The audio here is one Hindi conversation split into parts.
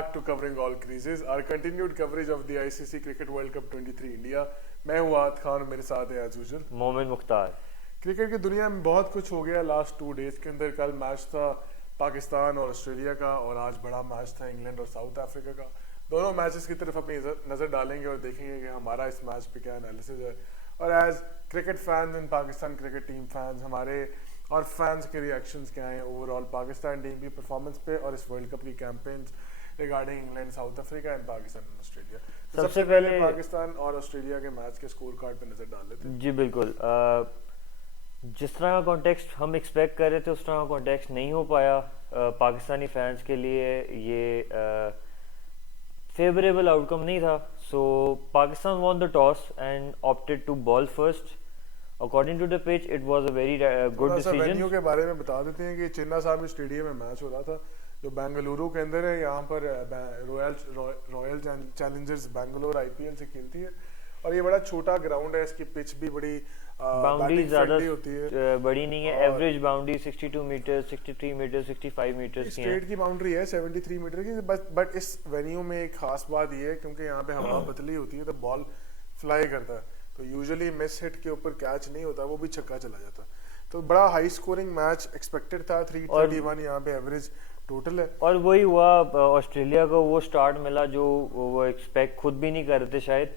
back to covering all creases. Our continued coverage of the ICC Cricket World Cup 23 India. मैं हूँ आद खान, मेरे साथ है एज यूजुअल मोमिन मुख्तार। क्रिकेट की दुनिया में बहुत कुछ हो गया लास्ट 2 डेज के अंदर। कल मैच था पाकिस्तान और ऑस्ट्रेलिया का, और आज बड़ा मैच था इंग्लैंड और साउथ अफ्रीका का। दोनों मैचेस की तरफ अपनी नज़र डालेंगे और देखेंगे कि हमारा इस मैच पे क्या एनालिसिस है, और as cricket fans and Pakistan cricket team fans हमारे और फैंस के रिएक्शंस क्या हैं ओवरऑल पाकिस्तान टीम की परफॉर्मेंस पे और इस वर्ल्ड कप की campaigns regarding England, South Africa and Pakistan and Australia. सबसे पहले पाकिस्तान और ऑस्ट्रेलिया के मैच के स्कोर कार्ड पे नजर डाल लेते हैं। जी बिल्कुल। जिस तरह का कॉन्टेक्स्ट हम एक्सपेक्ट कर रहे थे उस तरह का कॉन्टेक्स्ट नहीं हो पाया। पाकिस्तानी फैंस के लिए ये फेवरेबल आउटकम नहीं था। So Pakistan won the toss and opted to bowl first. According to the pitch it was a very good decision. Venue के बारे में बता देते हैं कि चिन्नास्वामी स्टेडियम में मैच हो रहा था जो बेंगलुरु के अंदर है। यहाँ पर रॉयल चैलेंजर्स बेंगलोर आईपीएल से खेलती है, और ये बड़ा छोटा ग्राउंड है। इसकी पिच भी बड़ी बाउंड्री ज्यादा होती है, बड़ी नहीं है। Average boundary 62 metre, 63 metre, 65 metre की है। स्टेट की बाउंड्री है 73 मीटर की। बट इस वेन्यू में एक खास बात ये है क्योंकि यहाँ पे हवा पतली होती है तो बॉल फ्लाई करता है, तो यूजुअली मिस हिट के ऊपर कैच नहीं होता, वो भी छक्का चला जाता। तो बड़ा हाई स्कोरिंग मैच एक्सपेक्टेड था। 331 यहाँ पे एवरेज टोटल है, और वही हुआ। ऑस्ट्रेलिया को वो स्टार्ट मिला जो वो एक्सपेक्ट खुद भी नहीं कर रहे थे शायद।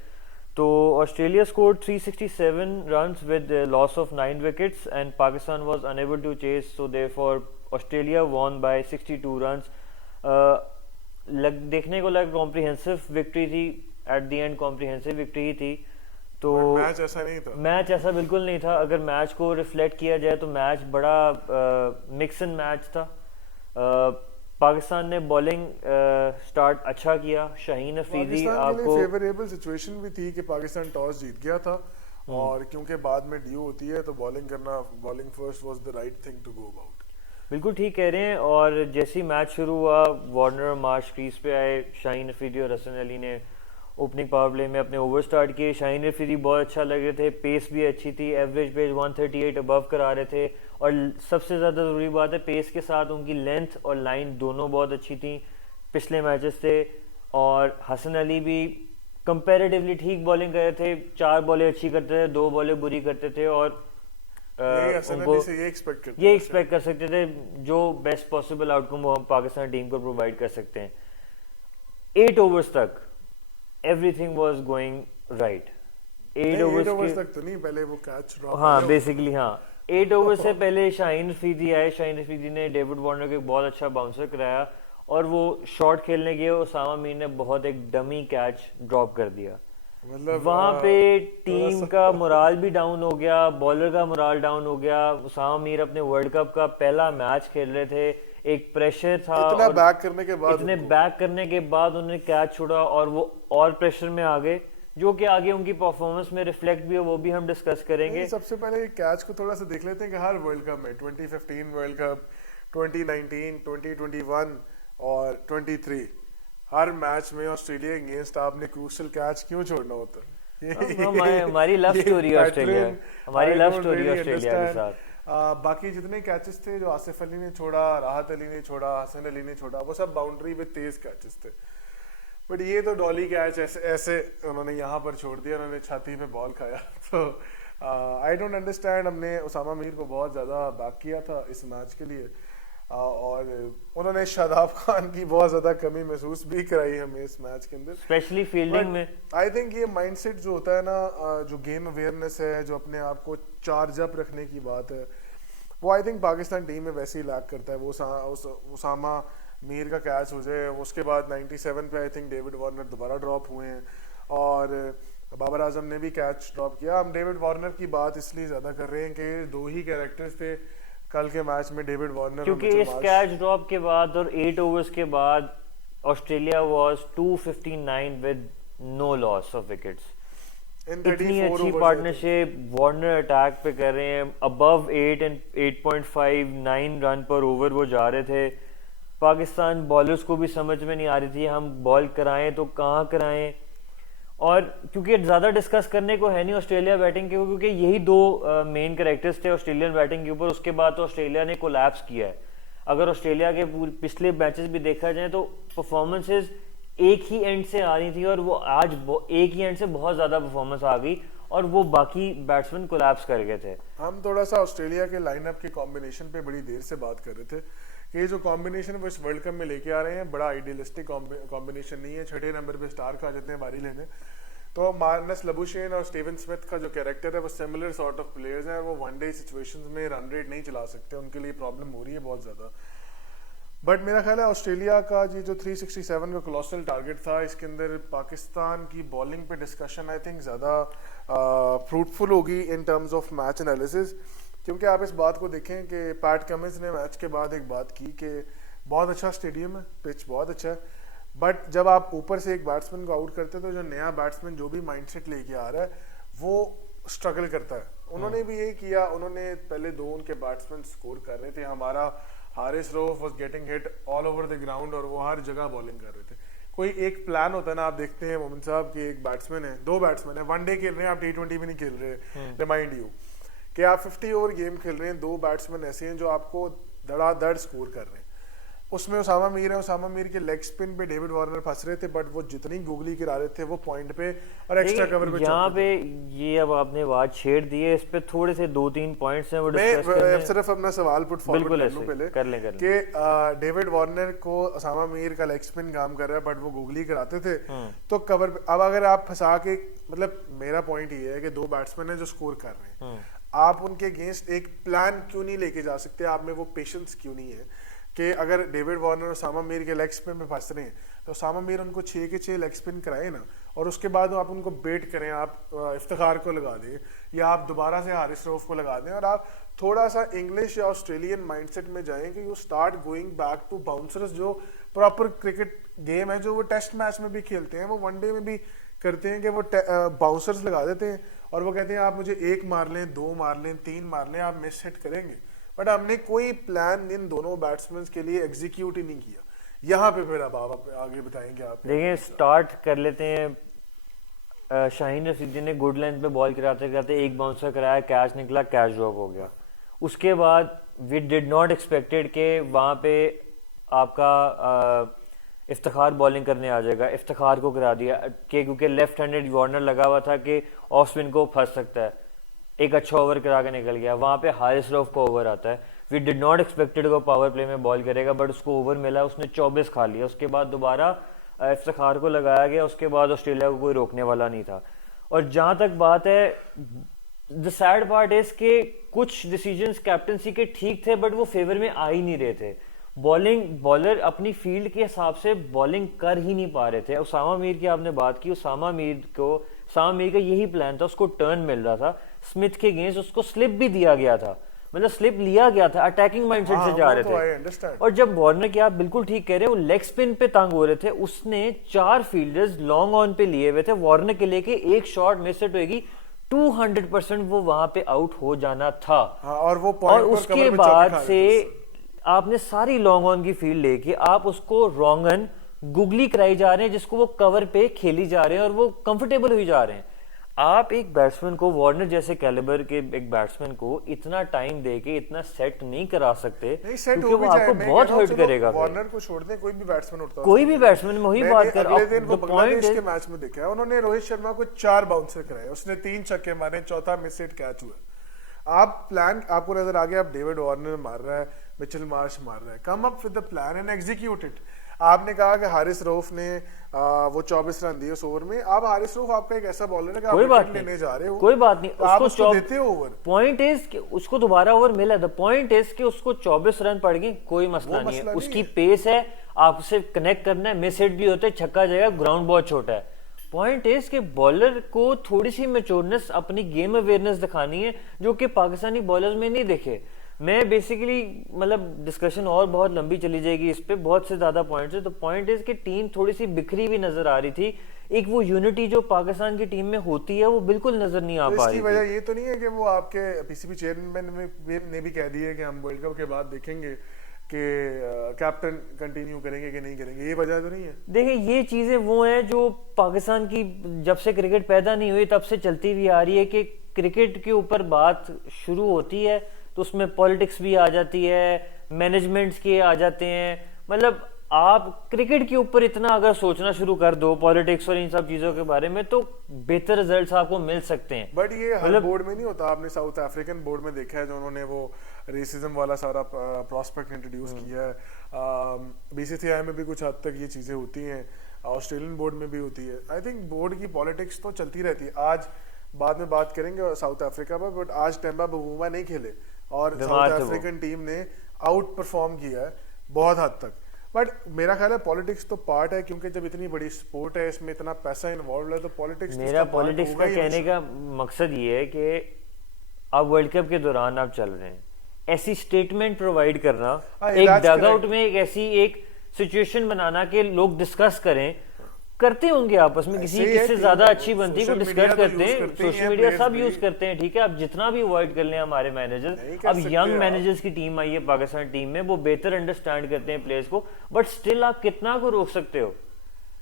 तो Australia scored 367 runs with loss of 9 wickets and Pakistan was unable to chase, so therefore Australia won by 62 runs. देखने को लगा कॉम्प्रिहेंसिव विक्ट्री थी, at the end comprehensive victory ही थी। तो मैच ऐसा नहीं था, मैच ऐसा बिल्कुल नहीं था। अगर मैच को रिफ्लेक्ट किया जाए तो मैच बड़ा मिक्स एंड मैच था। पाकिस्तान ने बॉलिंग स्टार्ट अच्छा किया। शाहीन अफरीदी आपको फेवरेबल सिचुएशन भी थी कि पाकिस्तान टॉस जीत गया था, और क्योंकि बाद में ड्यू होती है तो bowling first was the right thing to go about. बिल्कुल ठीक कह रहे हैं। और जैसे ही मैच शुरू हुआ वार्नर और मार्श क्रीज पे आए। शाहीन अफरीदी और हसन अली ने ओपनिंग पावर प्ले में अपने ओवर स्टार्ट किए। शाहीन अफरीदी बहुत अच्छा लग रहे थे, पेस भी अच्छी थी, एवरेज पेस 138 अबव करा रहे थे, और सबसे ज़्यादा ज़रूरी बात है पेस के साथ उनकी लेंथ और लाइन दोनों बहुत अच्छी थी पिछले मैचेस से। और हसन अली भी कंपैरेटिवली ठीक बॉलिंग कर रहे थे। 4 बॉलें अच्छी करते थे, 2 बॉलें बुरी करते थे, और उनको ये एक्सपेक्ट कर सकते थे जो बेस्ट पॉसिबल आउटकम वो हम पाकिस्तान टीम को प्रोवाइड कर सकते हैं। 8 ओवर्स तक everything was going right। 8 overs तक तो नहीं, पहले वो कैच ड्रॉप। हाँ बेसिकली हाँ 8 ओवर से पहले शाहीन अफरीदी आए। शाहीन अफरीदी ने डेविड वार्नर को एक बहुत अच्छा बाउंसर कराया, और वो शॉट खेलने गए। उसामा मीर ने बहुत एक डमी कैच ड्रॉप कर दिया। मतलब वहां पे टीम का मोराल भी डाउन हो गया, बॉलर का मोराल डाउन हो गया। उसामा मीर अपने वर्ल्ड कप का पहला मैच खेल रहे थे, एक प्रेशर था, इतने बैक करने के बाद उन्होंने कैच छोड़ा और वो और प्रेशर में आ गए, जो कि आगे उनकी परफॉर्मेंस में रिफ्लेक्ट भी हो, वो भी हम डिस्कस करेंगे। सबसे पहले कैच को थोड़ा सा देख लेते हैं कि हर वर्ल्ड कप में 2015 वर्ल्ड कप, 2019, 2021 और 23 हर मैच में ऑस्ट्रेलिया अगेंस्ट आपने क्रूशियल कैच क्यों छोड़ना होता है? हमारी लव स्टोरी है ऑस्ट्रेलिया, हमारी लव स्टोरी ऑस्ट्रेलिया के साथ। बाकी जितने कैचेस थे जो आसिफ अली ने छोड़ा, राहत अली ने छोड़ा, हसन अली ने छोड़ा, वो सब बाउंड्री पे तेज कैचेस थे। बट ये तो डॉली कैच ऐसे उन्होंने यहाँ पर छोड़ दिया, उन्होंने छाती पे बॉल खाया। तो आई डोंट अंडरस्टैंड। हमने उसामा मीर को बहुत ज्यादा बैक किया था इस मैच के लिए, और उन्होंने शादाब खान की बहुत ज्यादा कमी महसूस भी कराई हमें इस मैच के अंदर, स्पेशली फील्डिंग में। आई थिंक ये माइंडसेट जो होता है ना, जो गेम अवेयरनेस है, जो अपने आप को चार्ज अप रखने की बात है, वो आई थिंक पाकिस्तान टीम में वैसे ही लैक करता है। वो उसामा मीर का कैच हो जाए, उसके बाद 97 पे आई थिंक डेविड वार्नर दोबारा ड्रॉप हुए हैं, और बाबर आजम ने भी कैच ड्रॉप किया। हम डेविड वार्नर की बात इसलिए ज्यादा कर रहे हैं कि 2 ही कैरेक्टर्स थे कल के मैच में, डेविड वार्नर, क्योंकि इस कैच ड्रॉप के बाद और 8 ओवर्स के बाद Australia was 259 with no loss of wickets. इतनी अच्छी पार्टनरशिप वार्नर अटैक पे कर रहे हैं, above 8 and 8.59 run per over वो जा रहे थे। पाकिस्तान बॉलर्स को भी समझ में नहीं आ रही थी हम बॉल कराएं तो कहाँ कराएं, और क्योंकि ज़्यादा डिस्कस करने को है नहीं ऑस्ट्रेलिया बैटिंग के, क्योंकि यही 2 मेन कैरेक्टर्स थे ऑस्ट्रेलियन बैटिंग के ऊपर। उसके बाद तो ऑस्ट्रेलिया ने कोलैप्स किया है। अगर ऑस्ट्रेलिया के पिछले मैचेस भी देखा जाए तो परफॉर्मेंसेस एक ही एंड से आ रही थी, और वो आज एक ही एंड से बहुत ज्यादा परफॉर्मेंस आ गई और वो बाकी बैट्समैन कोलैप्स कर गए थे। हम थोड़ा सा ऑस्ट्रेलिया के लाइनअप के कॉम्बिनेशन पे बड़ी देर से बात कर रहे थे कि ये जो कॉम्बिनेशन वो इस वर्ल्ड कप में लेके आ रहे हैं बड़ा आइडियलिस्टिक कॉम्बिनेशन नहीं है। छठे नंबर पे स्टार का जितने बारी लेने, तो मार्नस लबुशेन और स्टीवन स्मिथ का जो कैरेक्टर है वो सिमिलर सॉर्ट ऑफ प्लेयर्स हैं। वो वनडे सिचुएशंस में रन रेट नहीं चला सकते, उनके लिए प्रॉब्लम हो रही है बहुत ज़्यादा। बट मेरा ख्याल है ऑस्ट्रेलिया का ये जो 367 का कोलोसल टारगेट था, इसके अंदर पाकिस्तान की बॉलिंग पे डिस्कशन आई थिंक ज़्यादा फ्रूटफुल होगी in terms of match analysis. क्योंकि आप इस बात को देखें कि पैट कमिंस ने मैच के बाद एक बात की कि बहुत अच्छा स्टेडियम है, पिच बहुत अच्छा है, बट जब आप ऊपर से एक बैट्समैन को आउट करते हैं तो जो नया बैट्समैन जो भी माइंडसेट लेके आ रहा है वो स्ट्रगल करता है। उन्होंने भी यही किया, उन्होंने पहले दो उनके बैट्समैन स्कोर कर रहे थे। हमारा Haris Rauf was getting hit all over the ground और वो हर जगह बॉलिंग कर रहे थे। कोई एक प्लान होता है ना, आप देखते हैं मोमिन साहब कि एक बैट्समैन है, दो बैट्समैन है, वनडे खेल रहे हैं, आप T20 भी नहीं खेल रहे, रिमाइंड यू कि आप 50 ओवर गेम खेल रहे हैं, दो बैट्समैन ऐसे हैं जो आपको धड़ाधड़ स्कोर कर रहे हैं। उसमें उसामा मीर है, उसामा मीर के लेग स्पिन पे डेविड वार्नर फंस रहे थे, बट वो जितनी गुगली गिरा रहे थे वो पॉइंट पे और एक्स्ट्रा कवर पे यहाँ पे ये अब आपने बात छेड़ दी है, इस पे थोड़े से 2-3 पॉइंट्स हैं वो डिस्कस करने हैं। सिर्फ अपना सवाल पुट फॉरवर्ड कर लूं पहले, कर लें कि डेविड वार्नर को उसामा मीर का लेग स्पिन काम कर रहा है, बट वो गुगली कराते थे तो कवर पे। अब अगर आप फंसा के, मतलब मेरा पॉइंट ये है कि दो बैट्समैन है जो स्कोर कर रहे हैं, आप उनके अगेंस्ट एक प्लान क्यों नहीं लेके जा सकते? आप में वो पेशेंस क्यों नहीं है कि अगर डेविड वार्नर और उसामा मीर के लेग स्पिन में फंस रहे हैं तो उसामा मीर उनको 6 के 6 लेग स्पिन कराए ना, और उसके बाद आप उनको बेट करें, आप इफ्तिखार को लगा दें या आप दोबारा से हारिस रऊफ को लगा दें, और आप थोड़ा सा इंग्लिश या ऑस्ट्रेलियन माइंडसेट में जाएं कि you start going back to bouncers, जो प्रॉपर क्रिकेट गेम है, जो वो टेस्ट मैच में भी खेलते हैं, वो वनडे में भी करते हैं कि वो बाउंसर्स लगा देते हैं और वो कहते हैं आप मुझे 1 मार लें, 2 मार लें, 3 मार लें, आप मिस हिट करेंगे। बट हमने कोई प्लान इन दोनों बैट्समैन के लिए एग्जीक्यूट ही नहीं किया। यहाँ पे फिर अब आप आगे बताएंगे। आप देखिए, स्टार्ट कर लेते हैं। शाहीन रशीदी ने गुड लेंथ पे बॉल कराते कराते एक बाउंसर कराया, कैच निकला, कैच ड्रॉप हो गया। उसके बाद वी डिड नॉट एक्सपेक्टेड कि वहाँ पे आपका इफ्तिखार बॉलिंग करने आ जाएगा, इफ्तिखार को करा दिया कि क्योंकि लेफ्ट हैंडेड वार्नर लगा हुआ था कि ऑफ स्पिन को फंस सकता है, एक अच्छा ओवर करा के निकल गया। वहाँ पे हारिस रऊफ का ओवर आता है, वी डिड नॉट एक्सपेक्टेड को पावर प्ले में बॉल करेगा, बट उसको ओवर मिला, उसने 24 खा लिया। उसके बाद दोबारा इफ्तिखार को लगाया गया, उसके बाद ऑस्ट्रेलिया को कोई रोकने वाला नहीं था। और जहाँ तक बात है, द सैड पार्ट इज के कुछ डिसीजंस कैप्टनसी के ठीक थे बट वो फेवर में आ ही नहीं रहे थे। बॉलर अपनी फील्ड के हिसाब से बॉलिंग कर ही नहीं पा रहे थे। उसामा मीर की आपने बात की, उसामा मीर का यही प्लान था, उसको टर्न मिल रहा था, स्मिथ के अगेंस्ट उसको स्लिप भी दिया गया था, मतलब स्लिप लिया गया था, अटैकिंग माइंडसेट से जा रहे थे। और जब वार्नर की आप बिल्कुल ठीक कह रहे हो, लेग स्पिन पे तंग हो रहे थे, उसने 4 फील्डर्स लॉन्ग ऑन पे लिए हुए थे, वार्नर के लेके एक शॉट मिस हिट होगी, 200% वो वहां पे आउट हो जाना था। और वो और उसके बाद से आपने सारी लॉन्ग ऑन की फील्ड लेके आप उसको रॉन्गन गुगली कराई जा रहे हैं, जिसको वो कवर पे खेली जा रहे हैं और वो कंफर्टेबल हुई जा रहे हैं। आप एक बैट्समैन को, वार्नर जैसे कैलिबर के एक बैट्समैन को इतना टाइम देके इतना सेट नहीं करा सकते, क्योंकि वो आपको बहुत हर्ट करेगा। वार्नर को छोड़ दें, कोई भी बैट्समैन उठता है, कोई भी बैट्समैन, मैं वही बात कर रहा हूं। बांग्लादेश के मैच में देखा है, उन्होंने रोहित शर्मा को 4 बाउंसर कराए, उसने 3 छक्के मारे, चौथा मिस हिट कैच हुआ। आप प्लान आपको नजर आ गया, आप डेविड वार्नर मार रहा है, मिचेल मार्श मार रहा है, come up with the plan and execute it. आपने कहा कि हारिस रऊफ ने वो 24 रन दिए उस ओवर में। आप हारिस रऊफ आपका एक ऐसा बॉलर है कि कोई आप बात लेने जा रहे हो, कोई बात नहीं, आप उसको देते हो ओवर। पॉइंट इज कि उसको दोबारा ओवर मिला, द पॉइंट इज कि उसको 24 रन पड़ गए, कोई मसला नहीं है, उसकी पेस है, आपसे कनेक्ट करना है, मिस हिट भी होते हैं, छक्का जाएगा, ग्राउंड बहुत छोटा है। पॉइंट इज कि बॉलर को थोड़ी सी मैच्योरनेस, अपनी गेम अवेयरनेस दिखानी है, जो कि पाकिस्तानी बॉलर्स में नहीं देखे। मैं बेसिकली, मतलब डिस्कशन और बहुत लंबी चली जाएगी इस पे, बहुत से ज्यादा पॉइंट्स है। तो पॉइंट इज कि टीम थोड़ी सी बिखरी हुई नजर आ रही थी, एक वो यूनिटी जो पाकिस्तान की टीम में होती है वो बिल्कुल नजर नहीं आ पा रही। इसकी वजह ये तो नहीं है कि वो आपके पीसीबी चेयरमैन ने भी कह दिया कि हम वर्ल्ड कप के बाद देखेंगे कि कैप्टन कंटिन्यू करेंगे कि नहीं करेंगे, ये वजह तो नहीं है? देखिए, ये चीजें वो हैं जो पाकिस्तान की जब से क्रिकेट पैदा नहीं हुई तब से चलती हुई आ रही है कि क्रिकेट के ऊपर बात शुरू होती है तो उसमें पॉलिटिक्स भी आ जाती है, मैनेजमेंट्स के आ जाते हैं। मतलब आप क्रिकेट के ऊपर इतना अगर सोचना शुरू कर दो पॉलिटिक्स और इन सब चीजों के बारे में, तो बेहतर रिजल्ट्स आपको मिल सकते हैं। बट ये हर बोर्ड में नहीं होता। आपने साउथ अफ्रीकन बोर्ड में देखा है जो उन्होंने वो रेसिज्म वाला सारा प्रोस्पेक्ट इंट्रोड्यूस किया है। बीसीसीआई में भी कुछ हद तक ये चीजें होती हैं, ऑस्ट्रेलियन बोर्ड में भी होती है। आई थिंक बोर्ड की पॉलिटिक्स तो चलती रहती है। आज बाद में बात करेंगे साउथ अफ्रीका पर, बट आज टेम्बा बवूमा नहीं खेले और साउथ अफ्रीकन टीम ने आउट परफॉर्म किया है बहुत हद तक। बट मेरा ख्याल है पॉलिटिक्स तो पार्ट है, क्योंकि जब इतनी बड़ी स्पोर्ट है, इसमें इतना पैसा इन्वॉल्व है, तो पॉलिटिक्स मेरा पॉलिटिक्स का कहने का मकसद ये है कि आप वर्ल्ड कप के दौरान आप चल रहे हैं, ऐसी स्टेटमेंट प्रोवाइड करना, एक डगआउट में एक ऐसी एक सिचुएशन बनाना कि लोग डिस्कस करें, करते होंगे आपस में, किसी किससे ज्यादा अच्छी बनती है डिस्कस करते हैं, सोशल मीडिया सब यूज करते हैं, ठीक है। आप जितना भी अवॉइड कर लें हमारे मैनेजर, अब यंग मैनेजर्स की टीम आई है पाकिस्तान टीम में, वो बेहतर अंडरस्टैंड करते हैं प्लेयर्स को, बट स्टिल आप कितना को रोक सकते हो?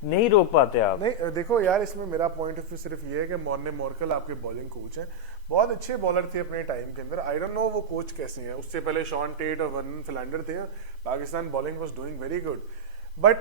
नहीं रोक पाते आप। नहीं देखो यार, इसमें मेरा पॉइंट ऑफ व्यू सिर्फ ये है कि मॉर्ने मोर्कल आपके बॉलिंग कोच हैं, बहुत अच्छे बॉलर थे अपने टाइम के अंदर। आई डोंट नो वो कोच कैसे हैं। उससे पहले शॉन टेट और वर्नन फिलैंडर थे, Pakistan bowling was doing very good. But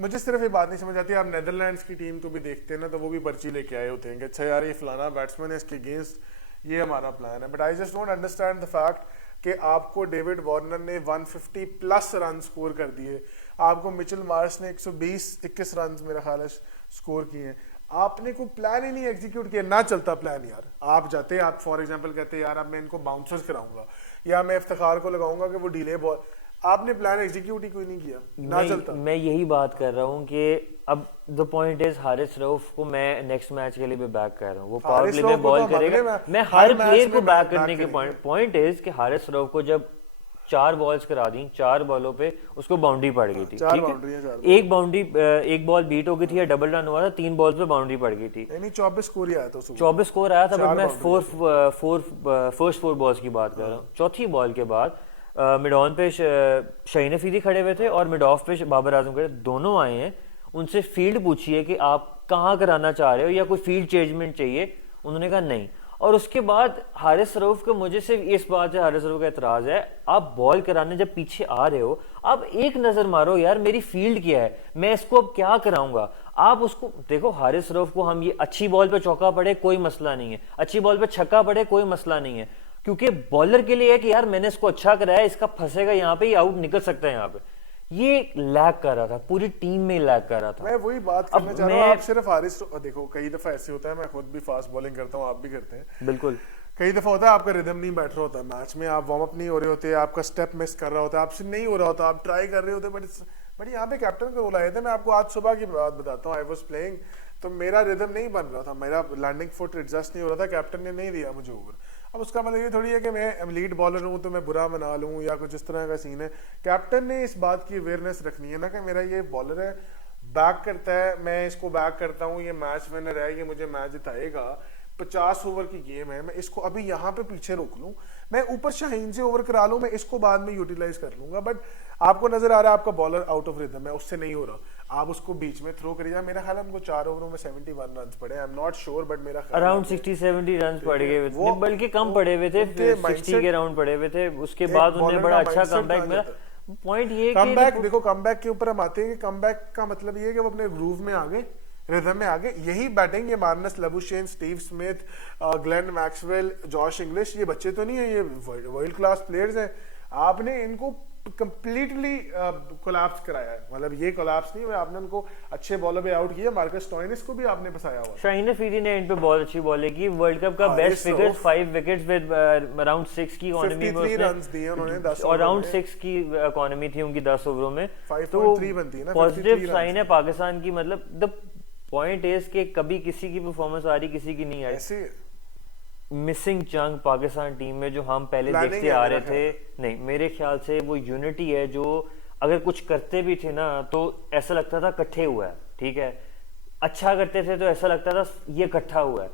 मुझे सिर्फ ये बात नहीं समझ आती, आप नेदरलैंड्स की टीम को भी देखते हैं ना, तो वो भी पर्ची लेके आए होते हैं कि अच्छा यार ये फलाना बैट्समैन है, इसके अगेंस्ट ये हमारा प्लान है। But I just don't understand the fact कि आपको डेविड वार्नर ने 150 प्लस रन स्कोर कर दिए, आपको मिचेल मार्श ने 120-21 रन मेरा ख्याल है स्कोर किए, आपने कोई प्लान ही नहीं एग्जीक्यूट किया। ना चलता प्लान यार, आप जाते, आप फॉर एग्जांपल कहते यार अब मैं इनको बाउंसर्स कराऊंगा या मैं इफ्तिखार को लगाऊंगा कि वो डिले बॉल, आपने प्लान एग्जीक्यूट ही कोई नहीं किया, ना चलता। मैं यही बात कर रहा हूँ कि अब the point is Haris Rauf को मैं नेक्स्ट मैच के लिए भी बैक कर रहा हूँ, वो पावर प्ले में बॉल करेगा, मैं हर प्लेयर को बैक करने के पॉइंट इज कि हारिस रऊफ को जब 4 बॉल्स करा दी, 4 बॉलों पे उसको बाउंड्री पड़ गई थी, ठीक है, एक बॉल बीट हो गई थी या डबल रन हुआ था, 3 बॉल्स पे बाउंड्री पड़ गई थी, यानी 24 स्कोर आया था, 24 स्कोर आया था। बट मैं फर्स्ट 4 बॉल्स की बात कर रहा हूँ। चौथी बॉल के बाद मिड ऑन पे शाहीन अफरीदी खड़े हुए थे और मिड ऑफ पे बाबर आजम खड़े, दोनों आए हैं। उनसे फील्ड पूछिए कि आप कहाँ कराना चाह रहे हो या कोई फील्ड चेंजमेंट चाहिए, उन्होंने कहा नहीं। और उसके बाद हारिस रऊफ का, मुझे सिर्फ इस बात से हारिस रऊफ का एतराज है, आप बॉल कराने जब पीछे आ रहे हो, आप एक नजर मारो यार मेरी फील्ड क्या है, मैं इसको अब क्या कराऊंगा। आप उसको देखो, हारिस रऊफ को हम ये अच्छी बॉल पे चौका पड़े कोई मसला नहीं है, अच्छी बॉल पे छक्का पड़े कोई मसला नहीं है, क्योंकि बॉलर के लिए है कि यार मैंने इसको अच्छा कराया, इसका फंसेगा यहाँ पे, ये आउट निकल सकता है यहाँ पे। ये लैग कर रहा था, पूरी टीम में लैग कर रहा था। मैं वही बात करना चाह रहा हूँ। आप सिर्फ हारिस, देखो कई दफा ऐसे होता है, मैं खुद भी फास्ट बॉलिंग करता हूँ, आप भी करते हैं, बिल्कुल। कई दफा होता है आपका रिदम नहीं बैठ रहा होता मैच में, आप वार्म अप नहीं हो रहे होते, आपका स्टेप मिस कर रहा होता है, आपसे नहीं हो रहा होता, आप ट्राई कर रहे होते, बट यहाँ पे कैप्टन का रोल आया था। मैं आपको आज सुबह की बात बताता हूँ, आई वाज प्लेइंग, तो मेरा रिदम नहीं बन रहा था, मेरा लैंडिंग फुट एडजस्ट नहीं हो रहा था, कैप्टन ने नहीं दिया मुझे ओवर। अब उसका मतलब ये थोड़ी है कि मैं लीड बॉलर हूँ तो मैं बुरा मना लूँ या कुछ इस तरह का सीन है। कैप्टन ने इस बात की अवेयरनेस रखनी है ना कि मेरा ये बॉलर है, बैक करता है, मैं इसको बैक करता हूँ, ये मैच विनर है, ये मुझे मैच जिताएगा, 50 ओवर की गेम है, मैं इसको अभी यहाँ पे पीछे रोक लूँ, मैं ऊपर शाहीन से ओवर करा लूँ, मैं इसको बाद में यूटिलाइज कर लूंगा। बट आपको नजर आ रहा है आपका बॉलर आउट ऑफ रिदम है, उससे नहीं हो रहा, आप उसको बीच में थ्रो करिए। मेरा ख्याल है उनको 4 ओवरों में 71 रन पड़े, I am not sure, but मेरा अराउंड 60-70 रन पड़ गए थे, बल्कि कम पड़े हुए थे, 60 के राउंड पड़े हुए थे। उसके बाद उन्होंने बड़ा अच्छा कमबैक, मेरा पॉइंट ये कमबैक, देखो कमबैक के ऊपर हम आते हैं कि कमबैक का मतलब ये है कि वो अपने ग्रूव में आ गए, रिदम में आ गए। यही बैटिंग ये Marnus Labuschagne, Steve Smith, Glenn Maxwell, Josh Inglis, ये बच्चे तो नहीं है, ये वर्ल्ड क्लास प्लेयर्स हैं। आपने इनको कंप्लीटली कोलैप्स कराया है, मतलब ये कोलैप्स नहीं हुआ, आपने उनको अच्छे बॉलर पे आउट किया। मार्कस स्टोइनिस को भी आपने फंसाया हुआ। शाहीन अफरीदी ने इन पे बहुत अच्छी बॉलिंग की, वर्ल्ड कप का best figures, 5 wickets with around 6 की इकोनॉमी में, 53 रन्स दिए उन्होंने 10 और अराउंड 6 की इकोनॉमी थी उनकी 10 ओवरों में, 5.3 बनती है ना, पॉजिटिव साइन है पाकिस्तान की। मतलब द पॉइंट इज कि कभी किसी की परफॉर्मेंस आ रही, किसी की नहीं आ रही। मिसिंग चंक पाकिस्तान टीम में जो हम पहले देखते आ रहे थे, नहीं मेरे ख्याल से वो यूनिटी है, जो अगर कुछ करते भी थे ना तो ऐसा लगता था इकट्ठे हुआ है, ठीक है, अच्छा करते थे तो ऐसा लगता था ये इकट्ठा हुआ है।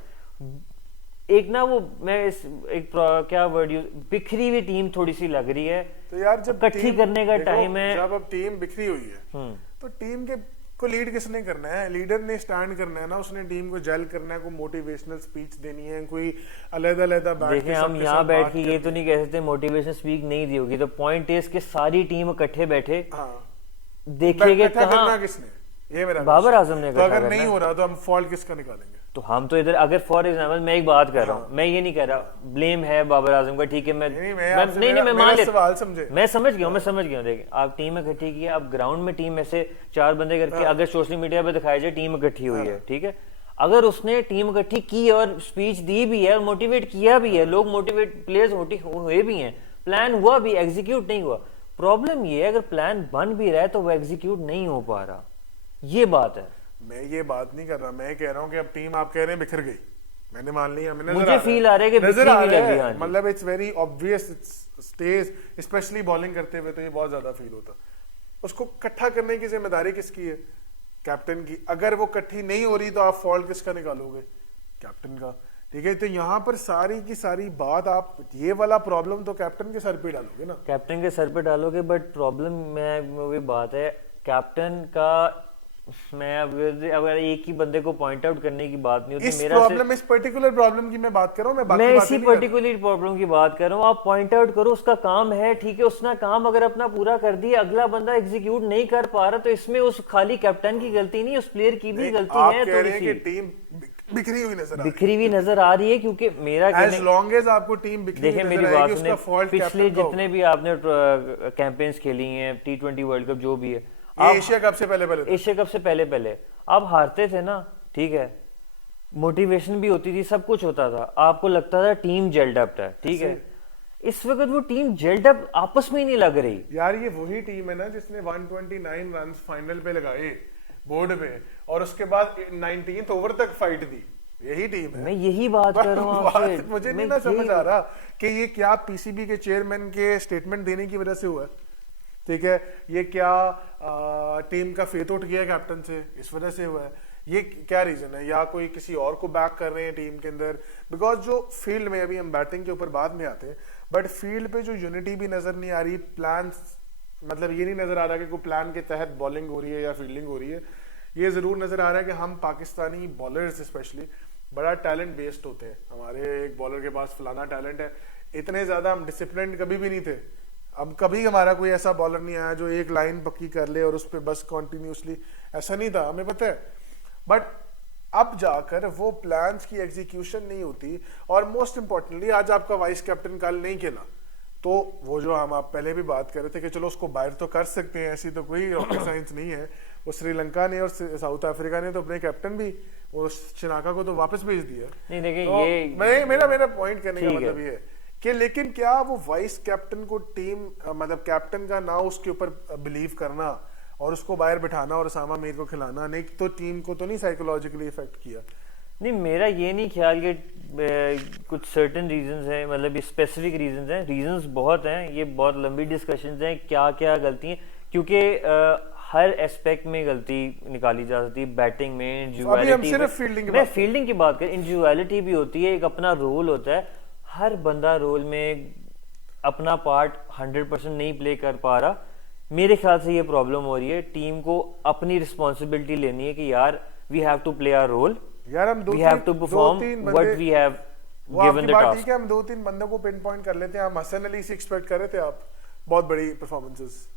एक ना वो मैं इस एक क्या वर्ड यूज, बिखरी हुई टीम थोड़ी सी लग रही है, तो यार जब इकट्ठी करने का टाइम है। जब अब टीम बिखरी हुई है तो टीम के को लीड किसने करना है? लीडर ने स्टैंड करना है ना, उसने टीम को जेल करना है, कोई मोटिवेशनल स्पीच देनी है, कोई अलग-अलग बैठ देखिए के हम सबके यहाँ साथ बैठ बात के ये तो नहीं कह सकते मोटिवेशन स्पीक नहीं दी होगी, तो पॉइंट इज कि सारी टीम इकट्ठे बैठे हाँ देखिएगा इकट्ठा करना कहाँ किसने, ये मेरा बाबर question। आजम ने तो इकट्ठा अगर करना नहीं है। हो रहा तो हम फॉल्ट किसका निकालेंगे? तो हम तो इधर अगर फॉर एग्जाम्पल मैं एक बात कर रहा हूँ, मैं ये नहीं कह रहा ब्लेम है बाबर आजम का, ठीक है मैं आपसे नहीं मैं मान मेरा लेता, सवाल समझे। मैं समझ गया हूँ, मैं समझ गया हूँ। देखिए आप टीम इकट्ठी की है, आप ग्राउंड में टीम में से 4 बंदे करके अगर सोशल मीडिया पे दिखाया जाए टीम इकट्ठी हुई है, ठीक है, अगर उसने टीम इकट्ठी की और स्पीच दी भी है, मोटिवेट किया भी है, लोग मोटिवेट प्लेयर्स हुए भी हैं, प्लान हुआ भी, एग्जीक्यूट नहीं हुआ। प्रॉब्लम ये है अगर प्लान बन भी रहा है तो वो एग्जीक्यूट नहीं हो पा रहा, ये बात है। मैं ये बात नहीं कर रहा, मैं कह रहा हूँ कि अब टीम आप कह रहे हैं बिखर गई, मैंने मान लिया, हमें नजर मुझे फील आ रहा है कि नजर बिखरी आ हुई रहा लग रही है, है, हाँ जी। मतलब it's very obvious, stage specially bowling करते हुए तो ये बहुत ज्यादा फील होता। उसको इकट्ठा करने की जिम्मेदारी किसकी है? कैप्टन की। अगर वो इकट्ठी नहीं हो रही तो आप फॉल्ट किसका निकालोगे? कैप्टन का। ठीक है, तो यहाँ पर सारी की सारी बात आप ये वाला प्रॉब्लम तो कैप्टन के सर पे डालोगे ना, कैप्टन के सर पे डालोगे, बट प्रॉब्लम में वही बात है कैप्टन का। मैं अगर एक ही बंदे को पॉइंट आउट करने की बात नहीं होती, इस मेरा प्रॉब्लम इस पर्टिकुलर प्रॉब्लम की मैं बात कर रहा हूँ, मैं बाकी मैं बातें इसी नहीं कर रहा। पर्टिकुलर प्रॉब्लम की बात कर रहा हूँ। आप पॉइंट आउट करो, उसका काम है, ठीक है, उसने काम अगर अपना पूरा कर दिया, अगला बंदा एग्जीक्यूट नहीं कर पा रहा, तो इसमें उस खाली कैप्टन की गलती नहीं, उस प्लेयर की भी गलती आप है कह रहे थोड़ी हैं सी। कि टीम बिखरी हुई नजर आ रही बिखरी हुई नजर आ रही है, क्योंकि मेरा है। एज लॉन्ग एज आपको टीम बिखरी हुई देखिए मेरी नजर बात आएगी, सुने, उसका फॉल्ट पिछले कैप्टन का होगा। जितने भी आपने कैंपेन्स खेली हैं, T20 वर्ल्ड कप जो भी है, ये एशिया कप से पहले था। एशिया कप से पहले आप हारते थे ना, ठीक है, मोटिवेशन भी होती थी, सब कुछ होता था, आपको लगता था टीम जेल्ड अप है, ठीक है, इस वक्त वो टीम जेल्ड अप आपस में ही नहीं लग रही। यार ये वही टीम है ना जिसने 129 रन फाइनल पे लगाए बोर्ड पे, और उसके बाद 19th ओवर तक फाइट दी, यही टीम है। मैं यही बात कर रहा हूँ आपसे, मुझे नहीं मैं ना समझ यही- आ रहा कि ये क्या पीसीबी के चेयरमैन के स्टेटमेंट देने की वजह से हुआ है, ठीक है, ये क्या टीम का फेथ उठ गया कैप्टन से इस वजह से हुआ है, ये क्या रीजन है, या कोई किसी और को बैक कर रहे हैं टीम के अंदर? बिकॉज जो फील्ड में, अभी हम बैटिंग के ऊपर बाद में आते हैं, बट फील्ड पे जो यूनिटी भी नजर नहीं आ रही, प्लान मतलब ये नहीं नजर आ रहा कि कोई प्लान के तहत बॉलिंग हो रही है या फील्डिंग हो रही है। ये जरूर नजर आ रहा है कि हम पाकिस्तानी बॉलर्स स्पेशली बड़ा टैलेंट बेस्ड होते हैं, हमारे एक बॉलर के पास फलाना टैलेंट है, इतने ज्यादा हम डिसिप्लिन कभी भी नहीं थे। अब कभी हमारा कोई ऐसा बॉलर नहीं आया जो एक लाइन पक्की कर ले और उस पर बस कॉन्टिन्यूसली, ऐसा नहीं था, हमें पता है। बट अब जाकर वो प्लान्स की एग्जीक्यूशन नहीं होती, और मोस्ट इंपॉर्टेंटली आज आपका वाइस कैप्टन कल नहीं खेला, तो वो जो हम आप पहले भी बात कर रहे थे कि चलो उसको बाहर तो कर सकते हैं, ऐसी तो कोई रॉकेट साइंस नहीं है। वो श्रीलंका ने और साउथ अफ्रीका ने तो अपने कैप्टन भी वो चिनाका को तो वापस भेज दिया। नहीं देखिए तो ये मेरा पॉइंट करने का ठीक है। मतलब ये है कि लेकिन क्या वो वाइस कैप्टन को टीम मतलब कैप्टन का ना उसके ऊपर बिलीव करना और उसको बाहर बिठाना और उसामा मीर को खिलाना, नहीं तो टीम को तो नहीं साइकोलॉजिकली इफेक्ट किया? नहीं, मेरा ये नहीं ख्याल कि कुछ सर्टेन रीजंस हैं, मतलब स्पेसिफिक रीजंस हैं, रीजंस बहुत हैं, ये बहुत लंबी डिस्कशंस हैं क्या क्या गलती हैं, क्योंकि हर एस्पेक्ट में गलती निकाली जा सकती है, बैटिंग में, इंडिविजुअलिटी सिर्फ में, फील्डिंग की मैं बात फील्डिंग की बात कर, इंडिविजुअलिटी भी होती है, एक अपना रोल होता है, हर बंदा रोल में अपना पार्ट 100% नहीं प्ले कर पा रहा। मेरे ख्याल से ये प्रॉब्लम हो रही है, टीम को अपनी रिस्पॉन्सिबिलिटी लेनी है कि यार we have to play our role, यार हम we have to perform what we have given the task। ठीक है, हम 2-3 बंदों को पिन पॉइंट कर लेते हैं। हम हसन अली से एक्सपेक्ट कर रहे थे आप बहुत बड़ी परफॉर्मेंसेस,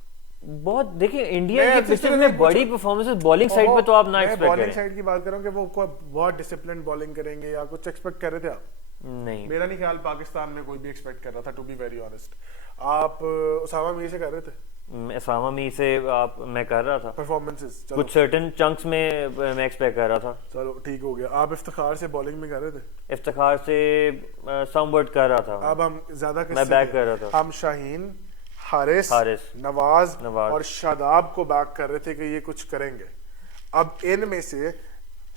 बहुत देखिए इंडिया मैं के आपसे पिचेस सिर्फ में ये बड़ी परफॉर्मेंसेस बॉलिंग साइड पे तो आप ना मैं एक्सपेक्ट बॉलिंग करें। साइड की बात कर रहा हूं कि वो कोई बहुत डिसिप्लिन बॉलिंग करेंगे या कुछ एक्सपेक्ट कर रहे थे आप? नहीं, मेरा नहीं ख्याल पाकिस्तान में कोई भी एक्सपेक्ट कर रहा था, टू बी वेरी ऑनेस्ट। आप उसामा मीर से कर रहे थे इसामा मी से मैं कर रहा था, परफॉर्मेंसेस, चलो कुछ सर्टेन चंक्स में मैं एक्सपेक्ट कर रहा था, चलो ठीक हो गया। आप इफ्तिखार से बॉलिंग में कर रहे थे? इफ्तिखार से समवट कर रहा था, अब हम ज्यादा मैं बैक कर रहा था, हम शाहीन, हारिस, नवाज और शादाब को बैक कर रहे थे कि ये कुछ करेंगे। अब इनमें से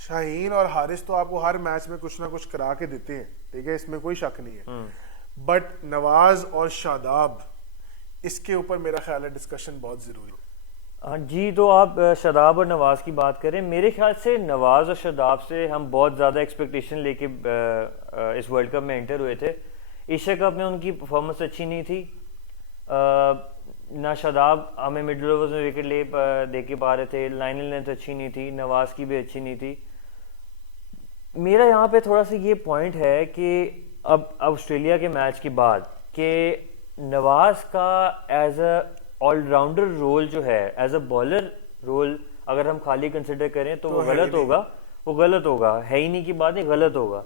शाहीन और हारिस तो आपको हर मैच में कुछ ना कुछ करा के देते हैं, ठीक है, इसमें कोई शक नहीं है, बट नवाज और शादाब, इसके ऊपर मेरा ख्याल है डिस्कशन बहुत जरूरी है। हाँ जी, तो आप शादाब और नवाज की बात करें, मेरे ख्याल से नवाज और शादाब से हम बहुत ज़्यादा एक्सपेक्टेशन लेके इस वर्ल्ड कप में एंटर हुए थे। एशिया कप में उनकी परफॉर्मेंस अच्छी नहीं थी, ना शादाब हमें मिडिल ओवर्स में विकेट दे के पा रहे थे, लाइन लेंथ अच्छी नहीं थी, नवाज की भी अच्छी नहीं थी। मेरा यहाँ पे थोड़ा सा ये पॉइंट है कि अब ऑस्ट्रेलिया के मैच के बाद कि नवाज का एज अ ऑलराउंडर रोल जो है, एज अ बॉलर रोल अगर हम खाली कंसिडर करें तो वो गलत होगा, वो गलत होगा, है ही नहीं की बात नहीं, गलत होगा।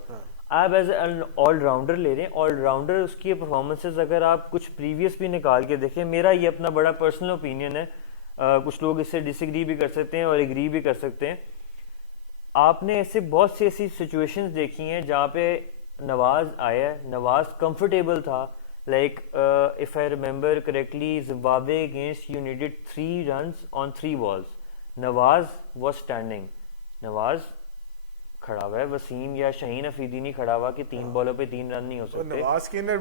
आप एज एन ऑलराउंडर ले रहे हैं, ऑलराउंडर उसकी परफॉर्मेंसेज अगर आप कुछ प्रीवियस भी निकाल के देखें, मेरा ये अपना बड़ा पर्सनल ओपिनियन है, कुछ लोग इससे डिसएग्री भी कर सकते हैं और एग्री भी कर सकते हैं। आपने ऐसे बहुत सी ऐसी सिचुएशंस देखी हैं जहाँ पे नवाज आया, नवाज कंफर्टेबल था, like if I remember correctly Zimbabwe against you needed 3 runs on 3 balls, Nawaz was standing, Nawaz खड़ा हुआ है, वसीम या शाहीन अफरीदी नहीं खड़ा हुआ कि 3 बॉलों पे 3 रन नहीं हो सकते।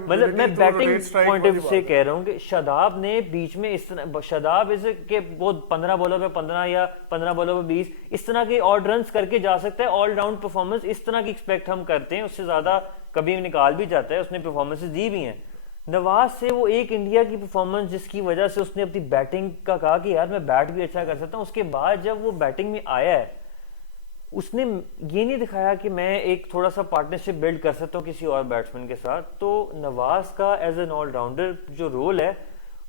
मतलब मैं बैटिंग पॉइंट ऑफ से कह रहा हूँ कि शादाब ने बीच में इस तरह, शादाब इस के वो 15 बॉलों पे 15 या 15 बॉलों पे 20 इस तरह के ऑल रन करके जा सकता है। ऑलराउंड परफॉर्मेंस इस तरह की एक्सपेक्ट हम करते हैं, उससे ज्यादा कभी निकाल भी जाता है, उसने परफॉर्मेंसेज दी भी हैं। नवाज से वो एक इंडिया की परफॉर्मेंस जिसकी वजह से उसने अपनी बैटिंग का कहा कि यार मैं बैट भी अच्छा कर सकता हूँ, उसके बाद जब वो बैटिंग में आया है उसने ये नहीं दिखाया कि मैं एक थोड़ा सा पार्टनरशिप बिल्ड कर सकता हूँ किसी और बैट्समैन के साथ। तो नवाज का एज एन ऑलराउंडर जो रोल है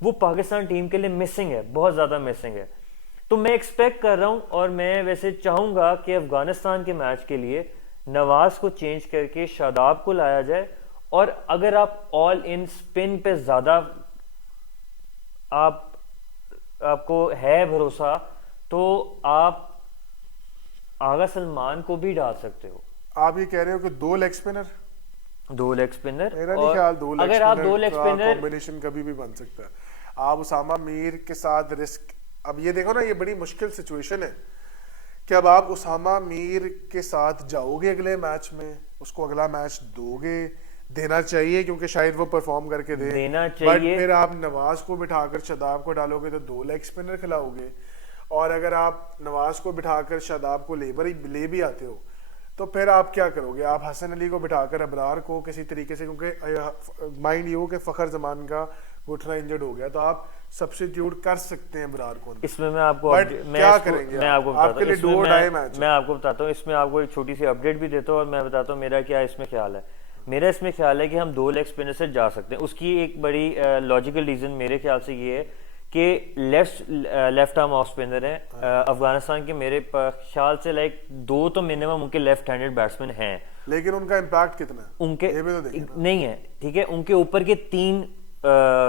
वो पाकिस्तान टीम के लिए मिसिंग है, बहुत ज्यादा मिसिंग है। तो मैं एक्सपेक्ट कर रहा हूँ और मैं वैसे चाहूंगा कि अफगानिस्तान के मैच के लिए नवाज को चेंज करके शादाब को लाया जाए, और अगर आप ऑल इन स्पिन पे ज्यादा आपको है भरोसा तो आप आगा सलमान को भी डाल सकते हो। आप ये कह रहे हो कि 2 लेग स्पिनर, 2 लेग स्पिनर, मेरा नहीं ख्याल 2 लेग अगर आप 2 लेग स्पिनर कॉम्बिनेशन कभी भी बन सकता है। आप उसामा मीर के साथ रिस्क, अब ये देखो ना, ये बड़ी मुश्किल सिचुएशन है कि अब आप उसामा मीर के साथ जाओगे अगले मैच में, उसको अगला मैच दोगे, देना चाहिए क्योंकि शायद वो परफॉर्म करके दे, देना चाहिए, बट फिर आप नवाज को बिठाकर शादाब को डालोगे तो 2 लेग स्पिनर खिलाओगे, और अगर आप नवाज को बिठाकर शादाब को ले भी आते हो तो फिर आप क्या करोगे? आप हसन अली को बिठाकर अबरार को किसी तरीके से, क्योंकि माइंड ये हो कि फखर जमान का घुटना इंजर्ड हो गया, तो आप सब्स्टिट्यूट कर सकते हैं अबरार को। इसमें मैं आपको क्या करेंगे? मैं आपको आपके लिए डू और डाई मैच। मैं आपको बताता हूँ, इसमें आपको एक छोटी सी अपडेट भी देता हूँ और मैं बताता हूँ मेरा क्या इसमें ख्याल है। मेरा इसमें ख्याल है कि हम 2 लेग स्पिनर से जा सकते हैं। उसकी एक बड़ी लॉजिकल रीजन मेरे ख्याल से ये है कि लेफ्ट आर्म ऑफ स्पिनर है अफगानिस्तान के, मेरे ख्याल से लाइक 2 तो मिनिमम उनके लेफ्ट हैंडेड बैट्समैन हैं, लेकिन उनका इम्पैक्ट कितना है उनके ये भी तो नहीं है, ठीक है। उनके ऊपर के 3